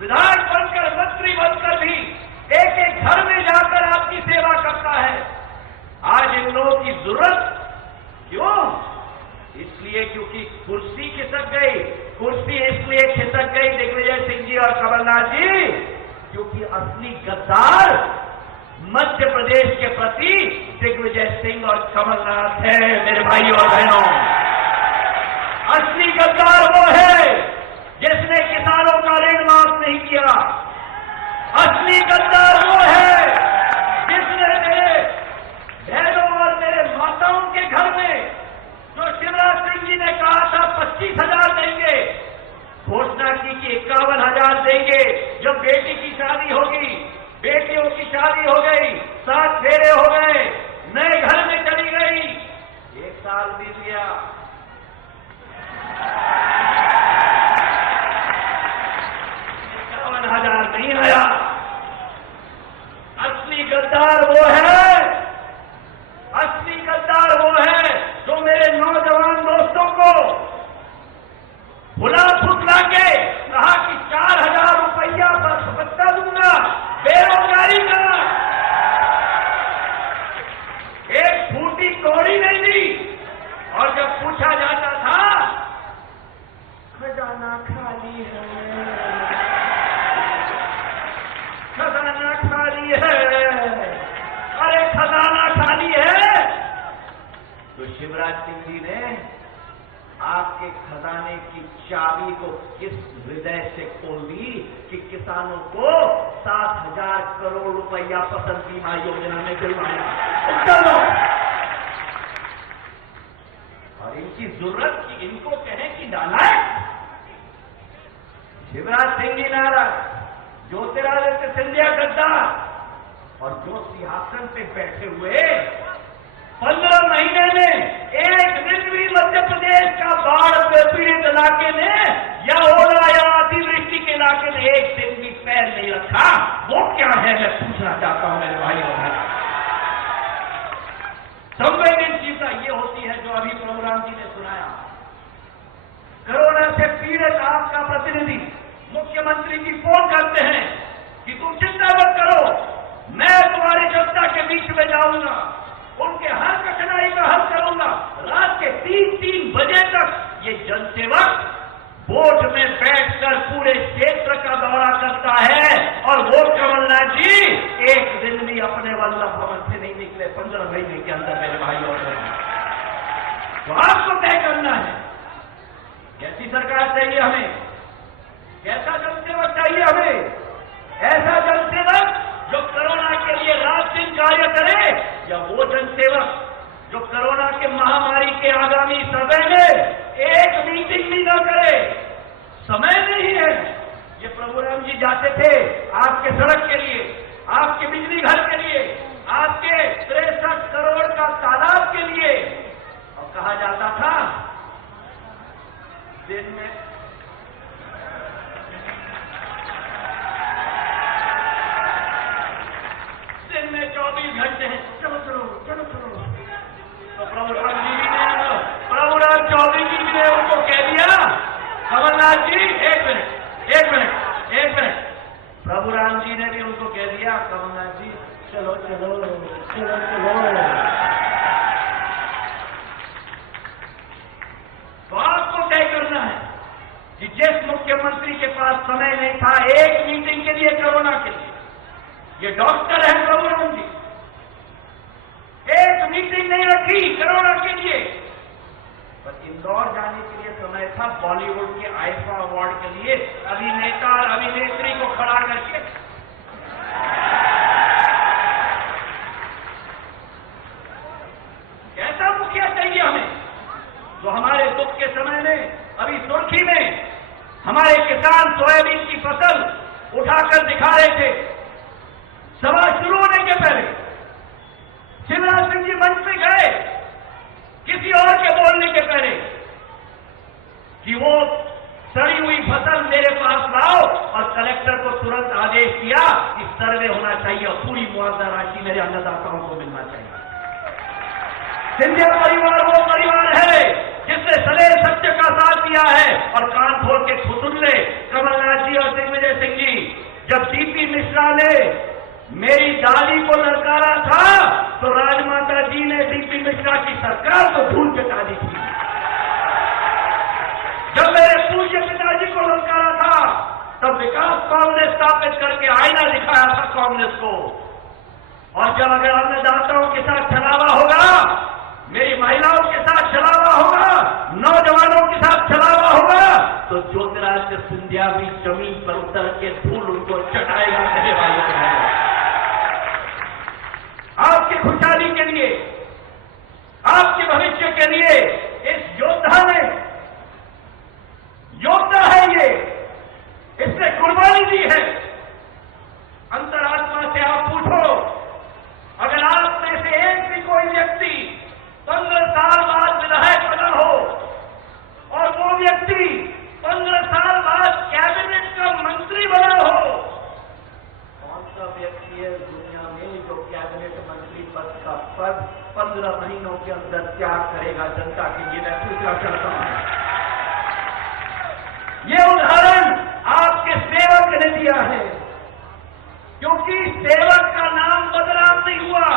विधायक बनकर, मंत्री बनकर भी एक एक घर में जाकर आपकी सेवा करता है। आज इन लोगों की जरूरत क्यों? इसलिए क्योंकि कुर्सी खिसक गई। कुर्सी इसलिए खिसक गई दिग्विजय सिंह जी और कमलनाथ जी, क्योंकि असली गद्दार मध्य प्रदेश के प्रति दिग्विजय सिंह और कमलनाथ है मेरे भाई और बहनों। असली गद्दार वो है जिसने किसानों का ऋण माफ नहीं किया। असली गद्दार वो है जिसने मेरे बहनों और मेरे माताओं के घर में जो शिवराज सिंह जी ने कहा था 25,000 देंगे, घोषणा की कि 51,000 देंगे। जब बेटी की शादी होगी, बेटियों की शादी हो गई, 7 फेरे हो गए, नए घर में चली गई, 1 साल बीत गया, 51,000 नहीं आया। असली गद्दार वो है, असली गद्दार वो है जो मेरे नौजवान दोस्तों को भुला फुसला के कहा कि 4,000 रुपया भत्ता दूंगा बेरोजगारी का, एक फूटी कौड़ी नहीं दी। और जब पूछा जाता था खजाना खाली है, खजाना खाली है, अरे खजाना खाली है तो शिवराज सिंह जी ने आपके खजाने की चाबी को किस हृदय से खोल दी कि किसानों को 7,000 करोड़ रुपया फसल बीमा योजना में दिलवाया। चलो, और इनकी जरूरत की इनको कहें कि नालायक। शिवराज सिंह जी नाराज, ज्योतिरादित्य सिंधिया गद्दार, और जो सिंहासन पे बैठे हुए 15 महीने में एक दिन भी मध्य प्रदेश का बाढ़ से पीड़ित इलाके में या ओला या अतिवृष्टि के इलाके में एक दिन भी पैर नहीं रखा, वो क्या है मैं पूछना चाहता हूं मेरे भाई और बहन। संवेदनशीलता ये होती है जो अभी प्रभु राम जी ने सुनाया। कोरोना से पीड़ित आपका प्रतिनिधि मुख्यमंत्री जी फोन करते हैं कि तुम चिंता मत करो, मैं तुम्हारी जनता के बीच में जाऊंगा, उनके हर कठिनाई का हल करूंगा। रात के 3-3 बजे तक ये जनसेवक बोट में बैठकर पूरे क्षेत्र का दौरा करता है, और वो कमलनाथ जी एक दिन भी अपने वल्लभ भवन से नहीं निकले 15 महीने के अंदर मेरे भाई और बहन। तो आपको तय करना है कैसी सरकार चाहिए हमें, कैसा जनसेवक चाहिए हमें। ऐसा जनसेवक जो कोरोना के लिए रात दिन कार्य करे, या वो जनसेवक जो कोरोना के महामारी के आगामी समय में एक मीटिंग भी न करे। समय नहीं है। ये प्रभु राम जी जाते थे आपके सड़क के लिए, आपके बिजली घर के लिए, आपके 63 करोड़ का तालाब के लिए, और कहा जाता था दिन में दिन में 24 घंटे हैं, चलो चलो चलो चलो। तो प्रभु राम जी ने, प्रभु राम 24 जी ने उनको कह दिया, कमलनाथ जी एक मिनट, प्रभु राम जी ने भी उनको कह दिया, कमलनाथ जी चलो चलो चलो चलो। तो आपको तय करना है कि जिस मुख्यमंत्री के पास समय नहीं था एक मीटिंग के लिए कोरोना के लिए, ये डॉक्टर है प्रभु राम जी, एक मीटिंग नहीं रखी कोरोना के लिए। पर इंदौर जाने के लिए समय था, बॉलीवुड के आईफा अवार्ड के लिए अभिनेता और अभिनेत्री को खड़ा करके। कैसा मुखिया चाहिए हमें जो हमारे दुख के समय में, अभी सुर्खी में हमारे किसान सोयाबीन की फसल उठाकर दिखा रहे थे सभा शुरू होने के पहले। शिवराज सिंह जी मंच पे गए किसी और के बोलने के पहले कि वो सड़ी हुई फसल मेरे पास लाओ, और कलेक्टर को तुरंत आदेश दिया कि सर्वे होना चाहिए और पूरी मुआवजा राशि मेरे अन्नदाताओं को मिलना चाहिए। सिंधिया परिवार वो परिवार है जिसने सदैव सत्य का साथ दिया है, और कान खोल के सुन ले कमलनाथ जी और दिग्विजय सिंह जी, जब डीपी मिश्रा ने मेरी दादी को ललकारा था तो राजमाता जी ने डीपी मिश्रा की सरकार को धूल चटा दी थी। जब मेरे पूज्य पिताजी को ललकारा था तब विकास कांग्रेस स्थापित करके आईना दिखाया था कांग्रेस को। और जब अगर अन्नदाताओं के साथ छलावा होगा, मेरी महिलाओं के साथ छलावा होगा, नौजवानों के साथ छलावा होगा, तो ज्योतिरादित्य सिंधिया भी जमीन पर उतर के धूल उनको चटाएगा। मेरे भाइयों, आपकी खुशहाली के लिए, आपके भविष्य के लिए इस योद्धा ने, योद्धा है ये, इसने कुर्बानी दी है। अंतरात्मा से आप पूछो, अगर आप में से एक भी कोई व्यक्ति 15 साल बाद विधायक बना हो और वो व्यक्ति 15 साल बाद कैबिनेट का मंत्री बना हो, कौन सा व्यक्ति है दुनिया में जो कैबिनेट मंत्री पद का पद 15 महीनों के अंदर त्याग करेगा जनता के लिए? मैं पूछना चाहता हूं। ये उदाहरण आपके सेवक ने दिया है, क्योंकि सेवक का नाम बदनाम नहीं हुआ,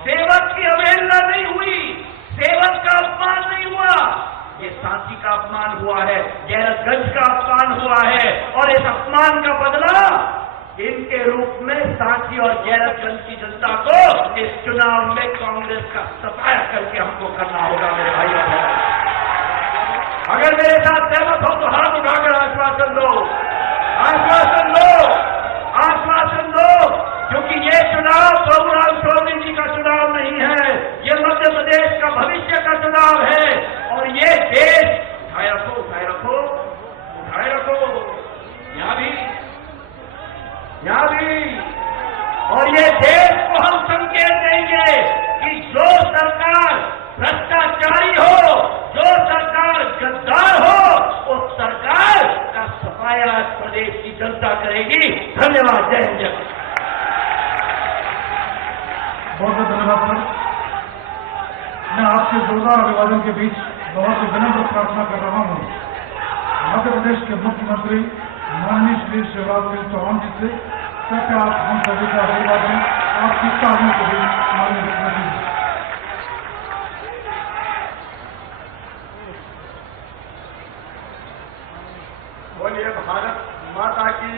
सेवक की अवहेलना नहीं हुई, सेवक का अपमान नहीं हुआ। ये सांची का अपमान हुआ है, गैरतगंज का अपमान हुआ है, और इस अपमान का बदला इनके रूप में सांची और गैरतगंज की जनता को इस चुनाव में कांग्रेस का सफाया करके हमको करना होगा। मेरे भाइयों, अगर मेरे साथ सहमत हो तो हाथ उठाकर आश्वासन दो, आश्वासन दो, आश्वासन दो, क्योंकि ये चुनाव प्रभुराम चौधरी जी का चुनाव नहीं है, ये मध्य प्रदेश का भविष्य का चुनाव है। और ये देश, उठाए रखो, उठाए रखो, उठाए रखो, यहां भी, और ये देश को हम संकेत देंगे कि जो सरकार भ्रष्टाचारी हो, जो सरकार गद्दार हो, उस सरकार का सफाया प्रदेश की जनता करेगी। धन्यवाद। जय हिंद। बहुत बहुत धन्यवाद सर। मैं आपके जोरदार अभिवादन के बीच बहुत ही विनम्र प्रार्थना कर रहा हूं मध्य प्रदेश के मुख्यमंत्री माननीय श्री शिवराज सिंह चौहान जी से, कृपया आप हम सभी का अभिवादन आपकी तालियों के बीच माननीय मुख्यमंत्री जी। बोलिए भारत माता की।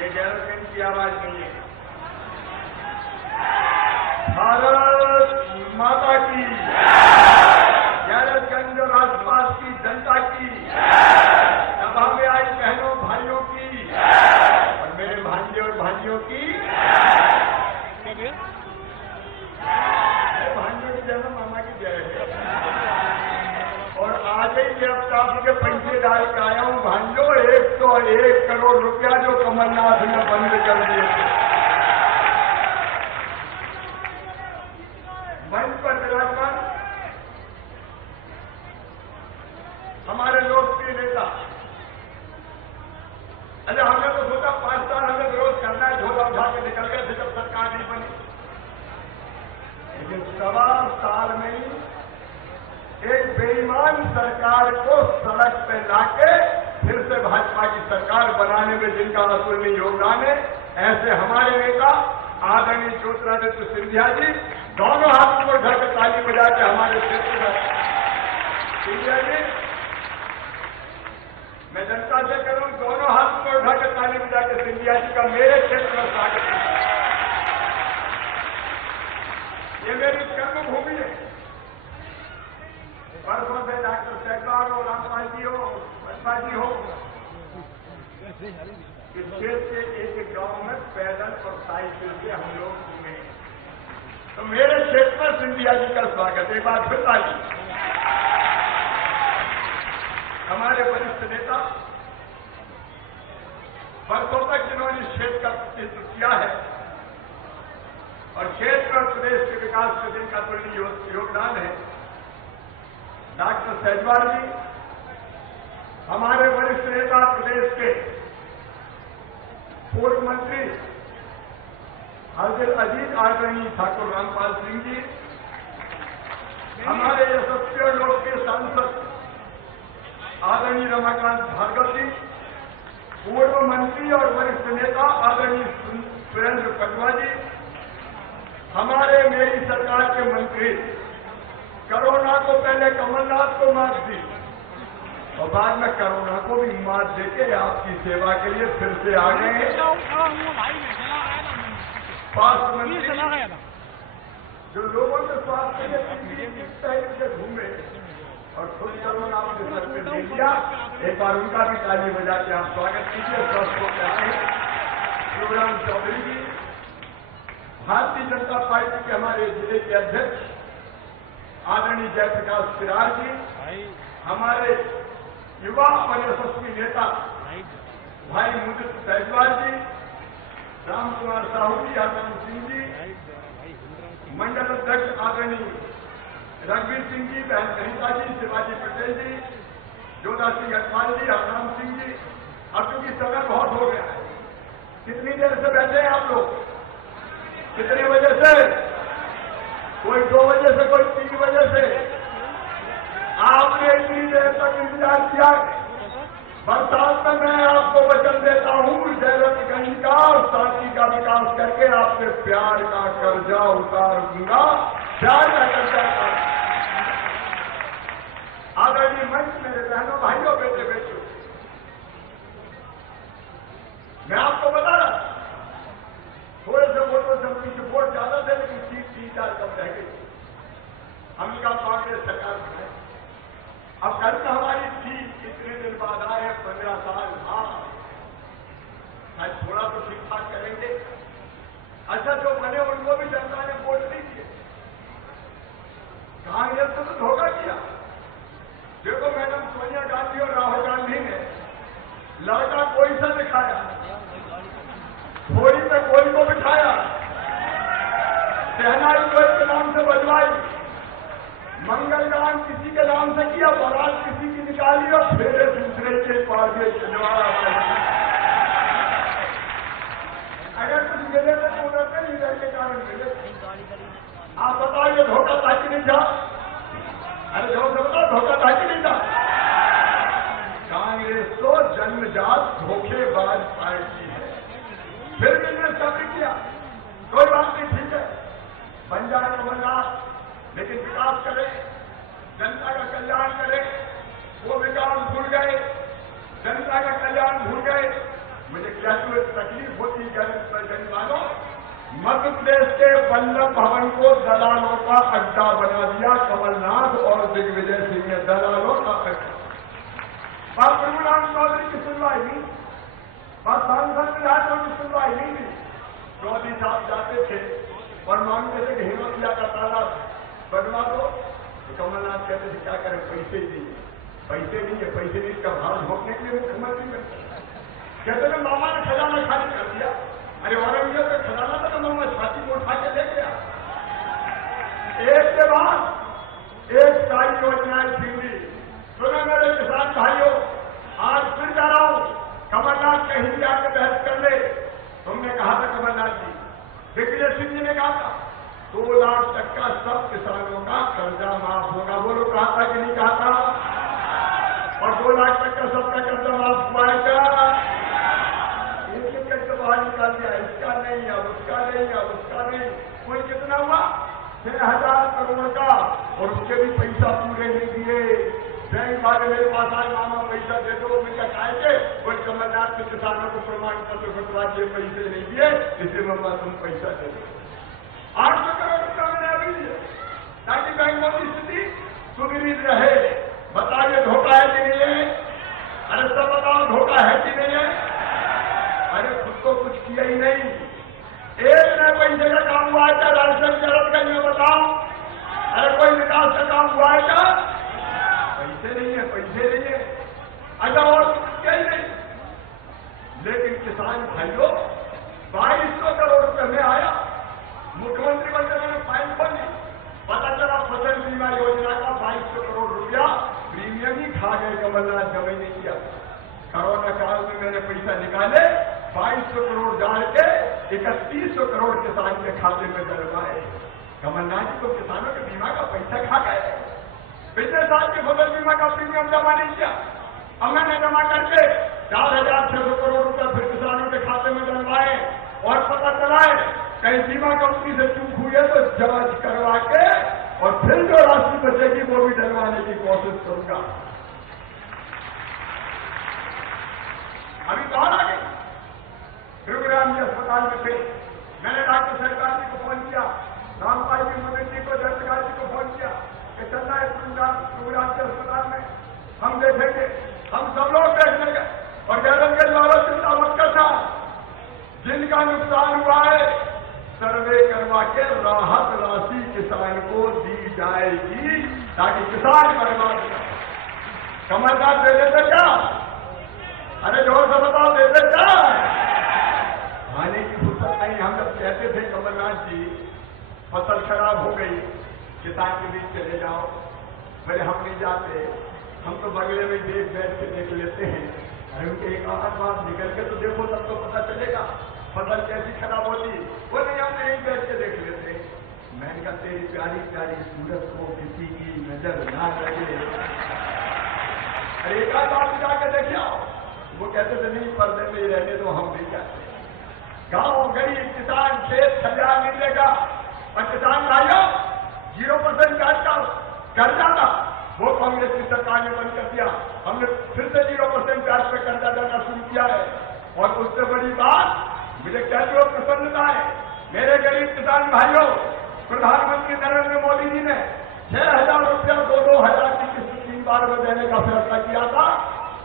ये जयराम की आवाज नहीं है। भारत माता की। भाइयों की भाइयों की जय, मामा की जय। और आज ही अब काफी के पैसे डाल के आया हूं भाइयों, 101 करोड़ रुपया जो कमलनाथ ने बंद कर दिए थे। मंच पर विराजमान हमारे लोकप्रिय नेता, अरे हमने तो सोचा 5 साल हमें विरोध करना है, झोला उठा के निकल गए थे जब सरकार नहीं बनी। लेकिन 1.25 साल में ही एक बेईमान सरकार को सड़क पे लाके फिर से भाजपा की सरकार बनाने में जिनका अतुलनीय योगदान है, ऐसे हमारे नेता आदरणीय ज्योतिरादित्य सिंधिया जी दोनों हाथों को घर पे ताली बजा के हमारे क्षेत्र में। सिंधिया जी, मैं जनता से कह रहा हूं, दोनों हाथों को उठा के ताली बजा के सिंधिया जी का मेरे क्षेत्र में स्वागत है। ये मेरी कर्मभूमि है। परसों से डॉक्टर सहगवार हो, रामपाल जी हो, बसपा जी हो, इस क्षेत्र के एक गांव में पैदल और साइकिल से हम लोग घूमे। तो मेरे क्षेत्र में सिंधिया जी का स्वागत है। एक बात फिर ताली। हमारे वरिष्ठ नेता वर्षों तक जिन्होंने इस क्षेत्र का प्रतिनिधित्व किया है और क्षेत्र और प्रदेश के विकास में जिनका तुल्य योगदान है, डॉक्टर सहजवार जी, हमारे वरिष्ठ नेता प्रदेश के पूर्व मंत्री अजीत आदरणीय ठाकुर रामपाल सिंह जी, हमारे यशस्वी और लोकप्रिय सांसद आदरणीय रमाकांत भार्गव जी, पूर्व मंत्री और वरिष्ठ नेता आदरणीय सुरेंद्र पटवा जी, हमारे मेरी सरकार के मंत्री, कोरोना को पहले कमलनाथ को मात दी और बाद में कोरोना को भी मात देके आपकी सेवा के लिए फिर से आ गए। स्वास्थ्य मंत्री जो लोगों के स्वास्थ्य के लिए से घूमे और खुद कोरोना अपने सर पे ले लिया, एक बार उनका भी ताली बजा के आप स्वागत कीजिए। स्वस्थ होकर आए शिवराम चौधरी जी, भारतीय जनता पार्टी के हमारे जिले के अध्यक्ष आदरणीय जयप्रकाश सिराज जी, हमारे युवा और यशस्वी नेता भाई मुदित सहजवार जी, राम कुमार साहू जी, आनंद सिंह जी, मंडल अध्यक्ष आदरणीय रघुवीर सिंह जी, बहन सरिता जी, शिवाजी पटेल जी, जोधा सिंह अटवाल जी, हरनाम सिंह जी। अब चूंकि समय बहुत हो गया है, कितनी देर से बैठे हैं आप लोग? कितने बजे से? कोई 2 बजे से, कोई 3 बजे से। आपने इतनी देर तक इंतजार किया। बरसात में मैं आपको वचन देता हूं, जयरतगंज का और सांची का विकास करके आपसे प्यार का कर्जा उतार दूंगा। प्यार का कर्जा आदरणीय मंच, मेरे बहनों भाइयों, बेटे बेटियों, मैं आपको बता रहा, थोड़े से वोटों से पीछे वोट ज्यादा थे लेकिन सीट 3-4 कम रह गई। हमने कहा कांग्रेस सरकार है। अब कल तो हमारी सीट कितने दिन बाद आए, 15 साल। हाँ, आज थोड़ा तो ठीक ठाक करेंगे। अच्छा, जो बने उनको भी जनता ने वोट नहीं दिए। कांग्रेस ने तो धोखा किया। देखो, मैडम सोनिया गांधी और राहुल गांधी ने लड़का कोई सा दिखाया, घोड़ी पे कोई को बिठाया, शहनाई कोई के नाम से बजवाई, मंगलगान किसी के नाम से किया, बारात किसी की निकाली और फेरे दूसरे के पास अगर कुछ मिले तो उधर नहीं रहने के कारण मिले। आप बताओ, ये धोखा था कि नहीं था? अरे जोर से बताओ, धोखा था कि नहीं था? कांग्रेस तो जन्मजात धोखेबाज पार्टी है। फिर भी ने सब्र किया, कोई बात नहीं, ठीक है, बन जाए कमलनाथ, लेकिन विकास करे, जनता का कल्याण करे। वो विकास भूल गए, जनता का कल्याण भूल गए। मुझे क्या तकलीफ होती है जनवालों, मध्य प्रदेश के वल्लभ भवन को दलालों का अड्डा बना दिया कमलनाथ और दिग्विजय सिंह ने, दलालों का अड्डा। बात प्रभुराम चौधरी की सुनवाई नहीं, बात सांसद विधायकों की सुनवाई नहीं थी। साहब जाते थे और मांगते थे कि हिमतिया का तालाब बनवा दो, तो कमलनाथ कहते थे क्या करें, पैसे नहीं है, पैसे नहीं है, पैसे नहीं, इसका भाव झोंकने के लिए मुख्यमंत्री बनते। कहते थे मामा ने खजाना खाली कर दिया। अरे औरंगजेब का खजाना था तो मामा छाती को उठा के ले गया। एक के बाद एक सारी योजनाएं छीनी। सुनो मेरे किसान भाइयों, आज फिर जा रहा हूं, कमलनाथ कहीं भी आके बहस कर ले। तुमने कहा था कमलनाथ जी, दिग्विजय सिंह जी ने कहा था 2 लाख तक का सब किसानों का कर्जा माफ होगा। बोलो कहा था कि नहीं कहा था? और 2 लाख तक का सबका कर्जा माफ हुआ है क्या? इनके कैसे बाहर निकाल दिया, इसका नहीं, अब उसका नहीं, अब उसका नहीं। कोई कितना हुआ? 6,000 करोड़ का, और उसके भी पैसा पूरे नहीं दिए। बैंक वाले मेरे पास आए, मामा पैसा दे दो, मुझे खाएंगे। कोई कमलनाथ के किसानों को प्रमाण पत्र बंटवा दिए, पैसे नहीं दिए, इसे मामा तुम पैसा दे दो। 800 करोड़ रुपया मैंने अभी दिया ताकि बैंकों की स्थिति सुदृढ़ रहे। बताइए धोखा है कि नहीं है? अरे सब बताओ धोखा है कि नहीं है? अरे खुद तो कुछ किया ही नहीं। एक नए पैसे का काम हुआ है क्या राजस्थान जरूरत का? ये बताओ। अरे कोई विकास का काम हुआ है क्या? पैसे नहीं है, पैसे नहीं है। अच्छा और क्या ही नहीं। लेकिन किसान भाइयों 2200 करोड़ रुपये में आया, मुख्यमंत्री बनकर मैंने फाइल खोली, पता चला फसल बीमा योजना का 2200 करोड़ रुपया प्रीमियम ही खा गए कमलनाथ, जमा नहीं किया। कोरोना काल में मैंने पैसा निकाले, 2200 करोड़ डाल के 3100 करोड़ किसान के खाते में डलवाए। कमलनाथ जी को किसानों के बीमा का पैसा खा गए। पिछले साल के फसल बीमा का प्रीमियम जमा नहीं किया, अब मैंने जमा करके 4,600 करोड़ रुपए फिर किसानों के खाते में डलवाए। और पता चला है कहीं बीमा कंपनी से चूक हुई है तो जांच करवा के और फिर जो राशि बचेगी वो भी डलवाने की कोशिश करूंगा। अभी कौन आ गई? गुरुग्राम के अस्पताल में थे, मैंने डॉक्टर सरकार जी को फोन किया, रामपाल जी मोदी जी को, जयप्रकाश जी को फोन किया कि चलना है गुरुग्राम के अस्पताल में, हम देखेंगे। हम सब लोग देखने गए और गैरन के बाबा चिंता मत करना, जिनका नुकसान हुआ है सर्वे करवा के राहत राशि किसान को दी जाएगी ताकि किसान बर्बाद न। कमलनाथ दे देते क्या? अरे जोर से बताओ देते क्या? खाने की फुर्सत नहीं। हम जब कहते थे कमलनाथ जी फसल खराब हो गई, किसान के बीच चले जाओ, बोले हम नहीं जाते, हम तो बगले में बैठ के देख लेते हैं। अरे उनके एक आध बार निकल के तो देखो, तब तो पता चलेगा फसल कैसी खराब होती। वो नहीं, हम यहीं बैठ के देख लेते। मैंने कहा तेरी प्यारी प्यारी सूरत को किसी की नजर ना लगे। अरे एक आध बार जाके देख आओ। वो कहते थे नहीं, पर्दे में ही रहने दो, हम नहीं जाते। गांव गरीब किसान खेत खलियान मिलेगा। और किसान भाइयों 0% ब्याज का कर्जा था, वो कांग्रेस की सरकार ने बंद कर दिया। हमने फिर से 0% ब्याज पे कर्जा देना शुरू किया है। और उससे बड़ी बात मुझे कैसे प्रसन्नता है मेरे गरीब किसान भाइयों, प्रधानमंत्री नरेंद्र मोदी जी ने 6,000 रुपया 2,000 की किस्त 3 बार में देने का फैसला किया था।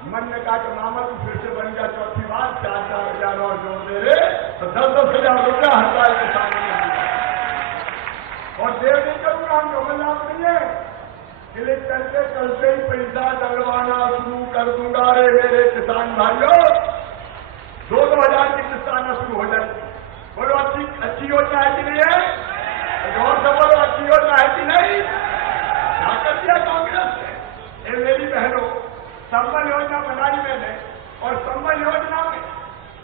मन ने कहा कि मामा तू फिर से बन गया चौथी बार, 4,000 और जोड़ दे रहे तो 10,000 रुपया हर किसानों ने दिया। और देर नहीं करूंगा, हम कमलनाथ नहीं है, इसलिए कल से ही पैसा डलवाना शुरू कर दूंगा। रे मेरे किसान भाइयों 2,000 की किस्त आना शुरू हो जाएगी। बोलो अच्छी योजना है कि नहीं है? और से बोलो अच्छी योजना है कि नहीं? क्या कर दिया कांग्रेस ने? ये मेरी बहनों, संबल योजना बनाई मैंने, और संबल योजना में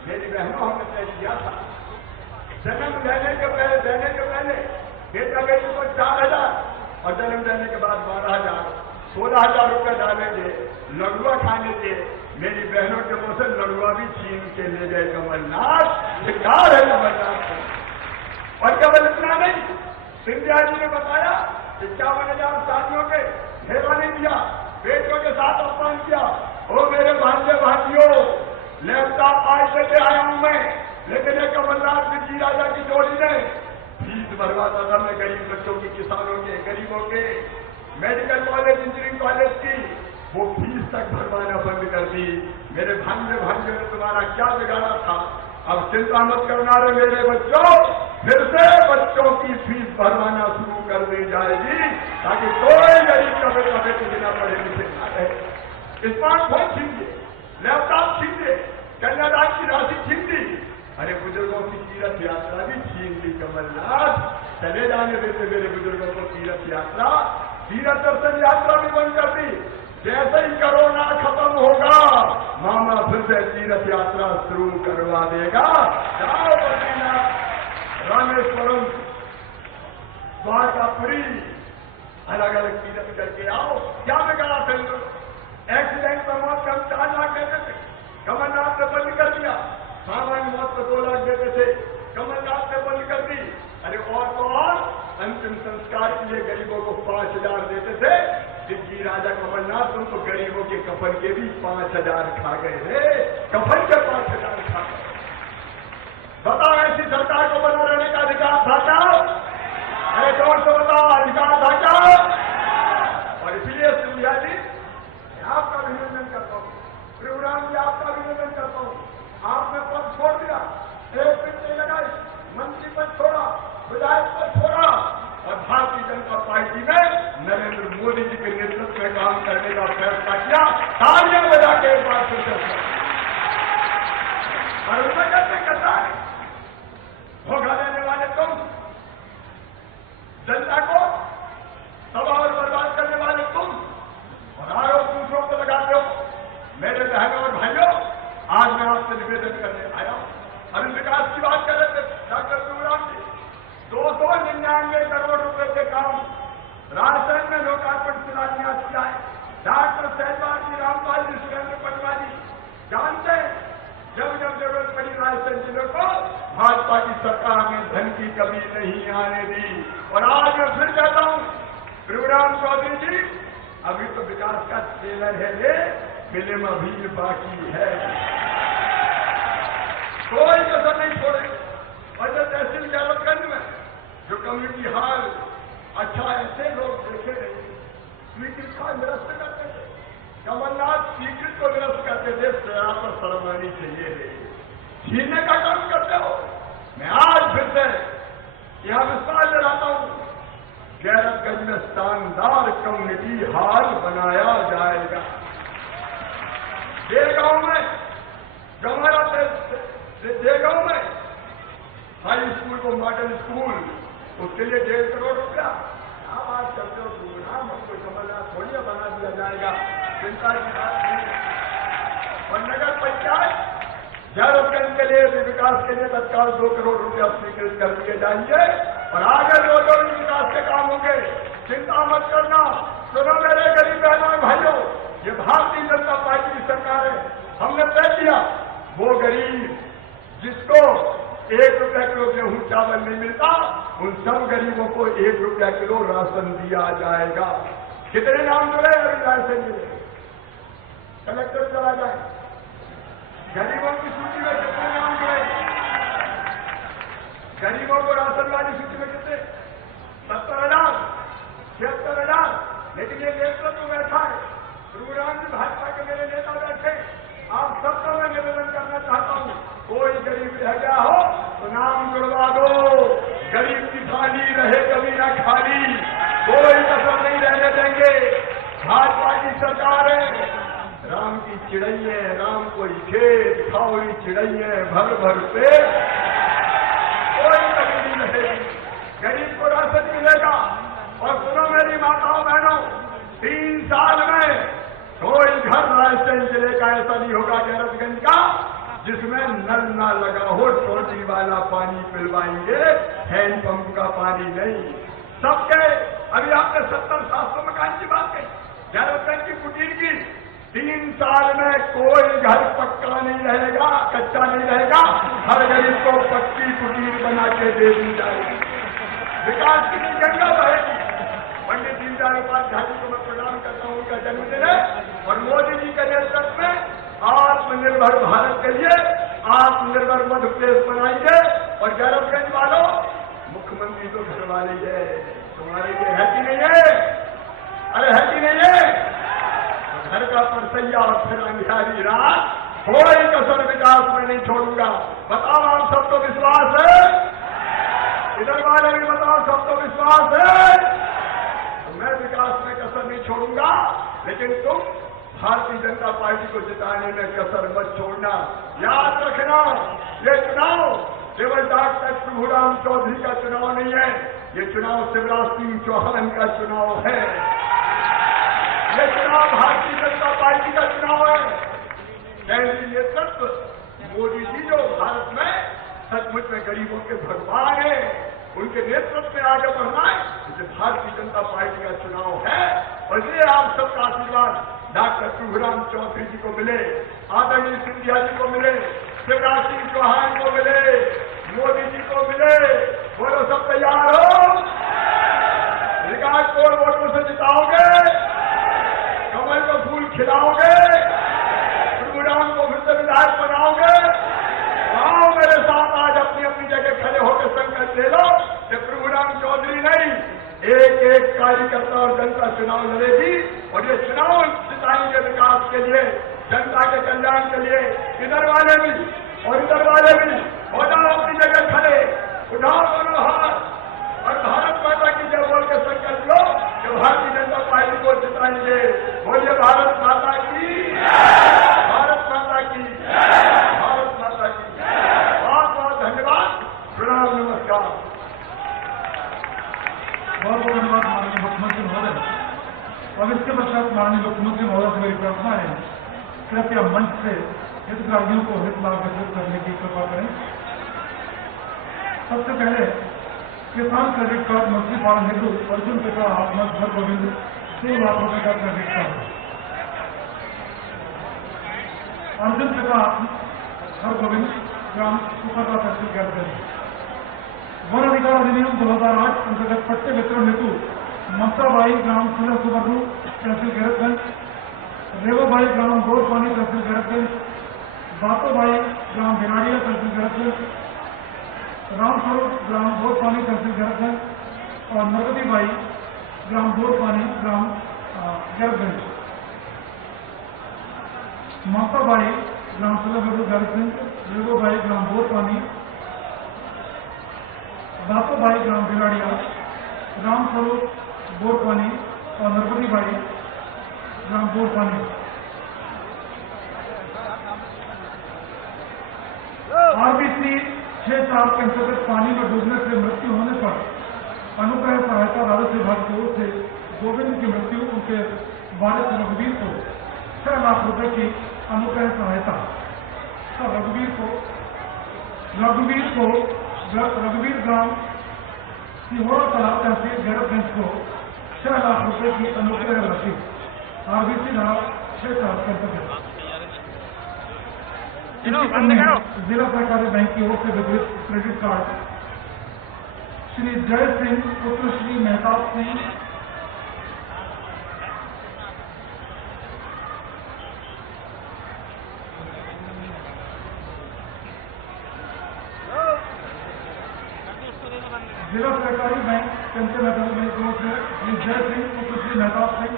मेरी बहनों हमने तय किया था जन्म देने के पहले बेटा बेटी को 4,000 और जन्म देने के बाद 12,000, 16,000 रुपये डालेंगे लड़ुआ खाने के। मेरी बहनों के मुंह से लड़ुआ भी छीन के ले गए कमलनाथ। शिकार है कमलनाथ। और केवल इतना नहीं, सिंधिया जी ने बताया 51,000 शादियों के घेरा नहीं दिया, बेटियों के साथ अपमान किया। ओ मेरे भांजे भाइयों, लैपटॉप आज लेके आया हूं मैं, लेकिन एक कमलनाथ की जी राजा की जोड़ी ने फीस भरवाता था मैं गरीब बच्चों की, किसानों के, गरीबों के। मेडिकल कॉलेज, इंजीनियरिंग कॉलेज की वो फीस तक भरवाना बंद कर दी। मेरे भांजे ने तुम्हारा क्या बिगाड़ा था? अब चिंता मत करना रे मेरे बच्चों, फिर से बच्चों की फीस भरवाना शुरू कर दी जाएगी ताकि कोई गरीब कभी कभी को बिना पढ़े लिखे ना रहे। स्मार्टफोन छीन दिए, लैपटॉप छीन दिए, कन्यादान की राशि छीन दी, अरे बुजुर्गों की तीर्थ यात्रा भी छीन ली कमलनाथ। चले जाने देते मेरे बुजुर्गों को तीर्थ यात्रा, तीर्थ दर्शन यात्रा भी बंद कर दी। जैसे ही कोरोना खत्म होगा मामा फिर से तीर्थ यात्रा शुरू करवा देगा। जाओ बद्रीनाथ, रामेश्वरम, द्वारकापुरी, अलग अलग तीर्थ करके आओ। क्या बिगाड़ा थे एक्सीडेंट में मौत का 4 लाख देते थे, कमलनाथ ने बंद कर दिया। सामान्य मौत को 2 लाख देते थे, कमलनाथ ने बंद कर दी। अरे और तो और अंतिम संस्कार के लिए गरीबों को 5,000 देते थे। दिग्गी राजा कमलनाथ तुम तो गरीबों के कफन के भी 5,000 खा गए थे, कफन के 5,000 खा गए। बताओ ऐसी सरकार को बना रहने का अधिकार था क्या? अरे जोर से बताओ, अधिकार था क्या? और इसलिए सिंधिया जी आपका अभिनंदन करता हूं, प्रभुराम जी आपका अभिनंदन करता हूं। आपने पद छोड़ दिया, एक फिट नहीं लगाई, मंत्री पद छोड़ा, विधायक पद छोड़ा और भारतीय जनता पार्टी में नरेंद्र मोदी जी के नेतृत्व में काम करने का फैसला किया। तालियां बजा के एक बार फिर से और उसमें कैसे करता है धोखा देने वाले तुम, जनता को तबाह और बर्बाद करने वाले तुम, और आरोप दूसरों को लगाते हो। मेरे बहनों और भाइयों, आज मैं आपसे निवेदन करने आया हूं। अभी विकास की बात कर रहे थे डॉक्टर प्रभुराम जी, 299 करोड़ रुपए के काम राजस्थान में लोकार्पण शिलान्यास किया है। डॉक्टर सहजवाल जी, रामपाल जी, सुरेंद्र पटवा जी जानते हैं जब जब जरूरत पड़ी राजस्थान जिले को भाजपा की सरकार ने धन की कमी नहीं आने दी। और आज मैं फिर कहता हूं प्रभुराम चौधरी जी, अभी तो विकास का ट्रेलर है, ये फिल्म अभी बाकी है, कोई कसर नहीं छोड़े। और जो तहसील गैरतगंज में जो कम्युनिटी हॉल अच्छा ऐसे लोग देखे नहीं, स्वीकृत का निरस्त करते थे, कमलनाथ स्वीकृत को निरस्त करते थे। आप पर शर्म आनी चाहिए, छीनने का काम करते हो। मैं आज फिर से यहां विश्वास दिलाता हूं, गैरतगंज में शानदार कम्युनिटी हॉल बनाया जाएगा। देगांव में गंवारा देगांव में हाई स्कूल को मॉडल स्कूल, उसके लिए 1.5 करोड़ रुपया। क्या बात करते हो प्रोग्राम, हमको कमलनाथ थोड़ी बना दिया जाएगा, चिंता की बात नहीं। और नगर पंचायत गैरतगंज के लिए विकास के लिए तत्काल 2 करोड़ रुपया स्वीकृत कर दिए जाएंगे। और आगे जो विकास के काम होंगे चिंता मत करना। सुनो मेरे गरीब बहनों और भाइयों, ये भारतीय जनता पार्टी की सरकार है। हमने तय किया वो गरीब जिसको 1 रुपया किलो गेहूं चावल नहीं मिलता, उन सब गरीबों को 1 रुपया किलो राशन दिया जाएगा। कितने नाम जुड़े अभी राशन मिले, कलेक्टर चला जाए, गरीबों की सूची में कितने नाम जुड़े, गरीबों को राशन वाली सूची में कितने, 70,000, 76,000। लेकिन ये नेतृत्व बैठा है, प्रभुराम जी भाजपा के मेरे नेता बैठे, आप सबको मैं निवेदन करना चाहता हूं, कोई गरीब रह गया हो तो नाम जुड़वा दो। गरीब की थाली रहे कभी ना खाली, कोई कसर नहीं रहने देंगे। भाजपा की सरकार है, राम की चिड़ैये राम कोई खेत, खाओरी चिड़ैये भर भर पेट, कोई कमी नहीं रहेगी, गरीब को राशन मिलेगा। और सुनो मेरी माताओं बहनों, 3 साल में कोई घर राजस्थान जिले का ऐसा नहीं होगा गैरतगंज का जिसमें नल ना लगा हो, टोटी वाला पानी पिलवाएंगे, हैंडपंप का पानी नहीं। सबके अभी आपने 70-700 मकान की बात कही, गैरतगंज की कुटीर की 3 साल में कोई घर पक्का नहीं रहेगा, कच्चा नहीं रहेगा, हर गरीब को पक्की कुटीर बना के दे दी जाएगी। विकास की गंगा बहेगी। पंडित दीनदयाल उपाध्याय जी को मैं प्रणाम करता हूं, उनका जन्मदिन है। और मोदी जी के नेतृत्व में आत्मनिर्भर भारत के लिए आत्मनिर्भर मध्य प्रदेश बनाएंगे। और गैरतगंज वालों, मुख्यमंत्री तो घर वाले है, तुम्हारे लिए है कि नहीं है? अरे है कि नहीं है? घर का परसैया और फिर अंधियारी रात, कोई कसर विकास में नहीं छोड़ूंगा। बताओ आप सबको विश्वास है? विकास है तो मैं विकास में कसर नहीं छोड़ूंगा, लेकिन तुम भारतीय जनता पार्टी को जिताने में कसर मत छोड़ना। याद रखना, ये चुनाव केवल डॉक्टर प्रभुराम चौधरी का चुनाव नहीं है, ये चुनाव शिवराज सिंह चौहान का चुनाव है, ये चुनाव भारतीय जनता पार्टी का चुनाव है। केंद्रीय नेतृत्व मोदी जी जो भारत में सचमुच में गरीबों के भगवान है, उनके नेतृत्व में आगे बढ़ना है, इसे भारतीय जनता पार्टी का चुनाव है। और इसलिए आप सबका आशीर्वाद डॉक्टर प्रभुराम चौधरी जी को मिले, आदरणीय सिंधिया जी को मिले, शिवराज सिंह चौहान को मिले, मोदी जी को मिले। बोलो सब तैयार हो? रिकॉर्ड तोड़ वोटों से जिताओगे, कमल को फूल खिलाओगे, प्रभुराम को फिर से विधायक बनाओगे। आओ मेरे साथ आज अपनी अपनी जगह खड़े होकर संकल्प ले लो कि प्रभुराम चौधरी नहीं, एक एक कार्यकर्ता और जनता चुनाव लड़ेगी और ये चुनाव जिताएंगे विकास के लिए, जनता के कल्याण के लिए। इधर वाले भी और इधर वाले भी हो जाओ अपनी जगह खड़े, उठाओ दोनों हाथ और भारत माता की जय बोल के संकल्प लो कि भारतीय जनता पार्टी को जिताएंगे। बोलिए भारत माता की, भारत माता की, भारत माता की। बहुत बहुत धन्यवाद, प्रणाम, नमस्कार। बहुत बहुत धन्यवाद माननीय मुख्यमंत्री महोदय। और इसके पश्चात माननीय मुख्यमंत्री महोदय से मेरी प्रार्थना है, कृपया मंच से हितग्राहियों को हित लाभ वितरित करने की कृपा करें। सबसे पहले किसान क्रेडिट कार्ड मंत्री पालन हेतु अर्जुन पिता आत्मज हर गोविंद 2 लाख रुपए का क्रेडिट कार्ड। अर्जुन पिता हर गोविंद ग्राम सुपरवा तहसील गैरगंज। वन अधिकार अधिनियम 2008 अंतर्गत पट्टे वितरण हेतु ममताबाई ग्राम सुलह सुबर्णु तहसील गैरतगंज, रेवाबाई ग्राम गोरपानी तहसील गैरतगंज, बातोबाई ग्राम भिनाड़िया तहसील गैरतगंज, रामस्वरूप ग्राम गोरपानी तहसील गैरतगंज और नरवतीबाई ग्राम गोरपानी ग्राम गैरतगंज। ममताबाई ग्राम सुलह सुबर्णु गैरतगंज, रेवाबाई ग्राम गोरपानी, बातोबाई ग्राम भिनाड़िया, रामस्वरूप गोरपानी और नरवतीबाई ग्राम गोरपानी। आरबीसी 6-4 के अंतर्गत पानी में डूबने से मृत्यु होने पर अनुग्रह सहायता राजस्व विभाग की ओर से गोविंद की मृत्यु उनके वारिस रघुवीर को 6 लाख रुपए की अनुग्रह सहायता। रघुवीर ग्राम सिहोरा कला तहसील गैरतगंज को 6 लाख रुपए की अनुग्रह राशि। आरबीसी धारा 6-4 के अंतर्गत जिला सहकारी बैंक की ओर से वितरित क्रेडिट कार्ड श्री जय सिंह पुत्र श्री मेहताब सिंह, जिला सहकारी बैंक पेंशन अकादमी की ओर से श्री जय सिंह पुत्र श्री मेहताब सिंह,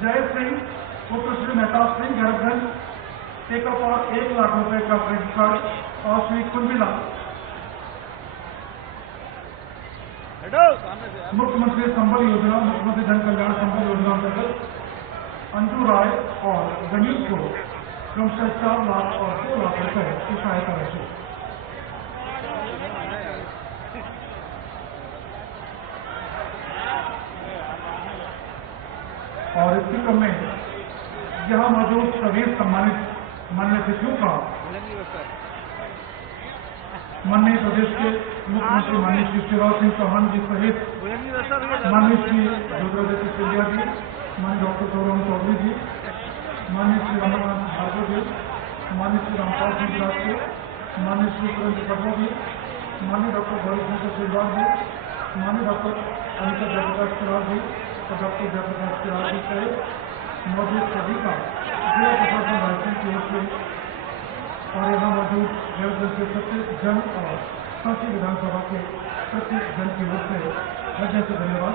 जय सिंह पुत्र श्री मेहताब सिंह गैरतगंज एक और 1 लाख रुपए का क्रेडिट कार्ड और श्री कुलबिला मुख्यमंत्री संबल योजना, मुख्यमंत्री जन कल्याण संबल योजना अंतर्गत अंजू राय और गणेश को क्रमशः 4 लाख और 2 लाख रुपए की सहायता राशि। और इसी क्रम में यहाँ मौजूद सभी सम्मानित माननीय अतिथियों का माननीय प्रदेश के मुख्यमंत्री माननीय श्री शिवराज सिंह चौहान जी सहित माननीय श्री ज्योतिरादित्य सिंधिया जी, माननीय डॉक्टर प्रभुराम चौधरी जी, माननीय श्री रमाकांत भार्गव जी, माननीय श्री रामपाल सिंह राजपूत, माननीय श्री सुरेंद्र पटवा जी, माननीय डॉक्टर गौरीशंकर श्रीवास जी, माननीय डॉक्टर अनिता जयप्रकाश सिराज जी और डॉक्टर जयप्रकाश सिराज जी सहित मौजूद सभी का जिला प्रशासन रायपुर की ओर से और यहाँ मौजूद गैरतगंज के प्रत्येक जन और सांची विधानसभा के प्रत्येक जन की ओर से हृदय से धन्यवाद।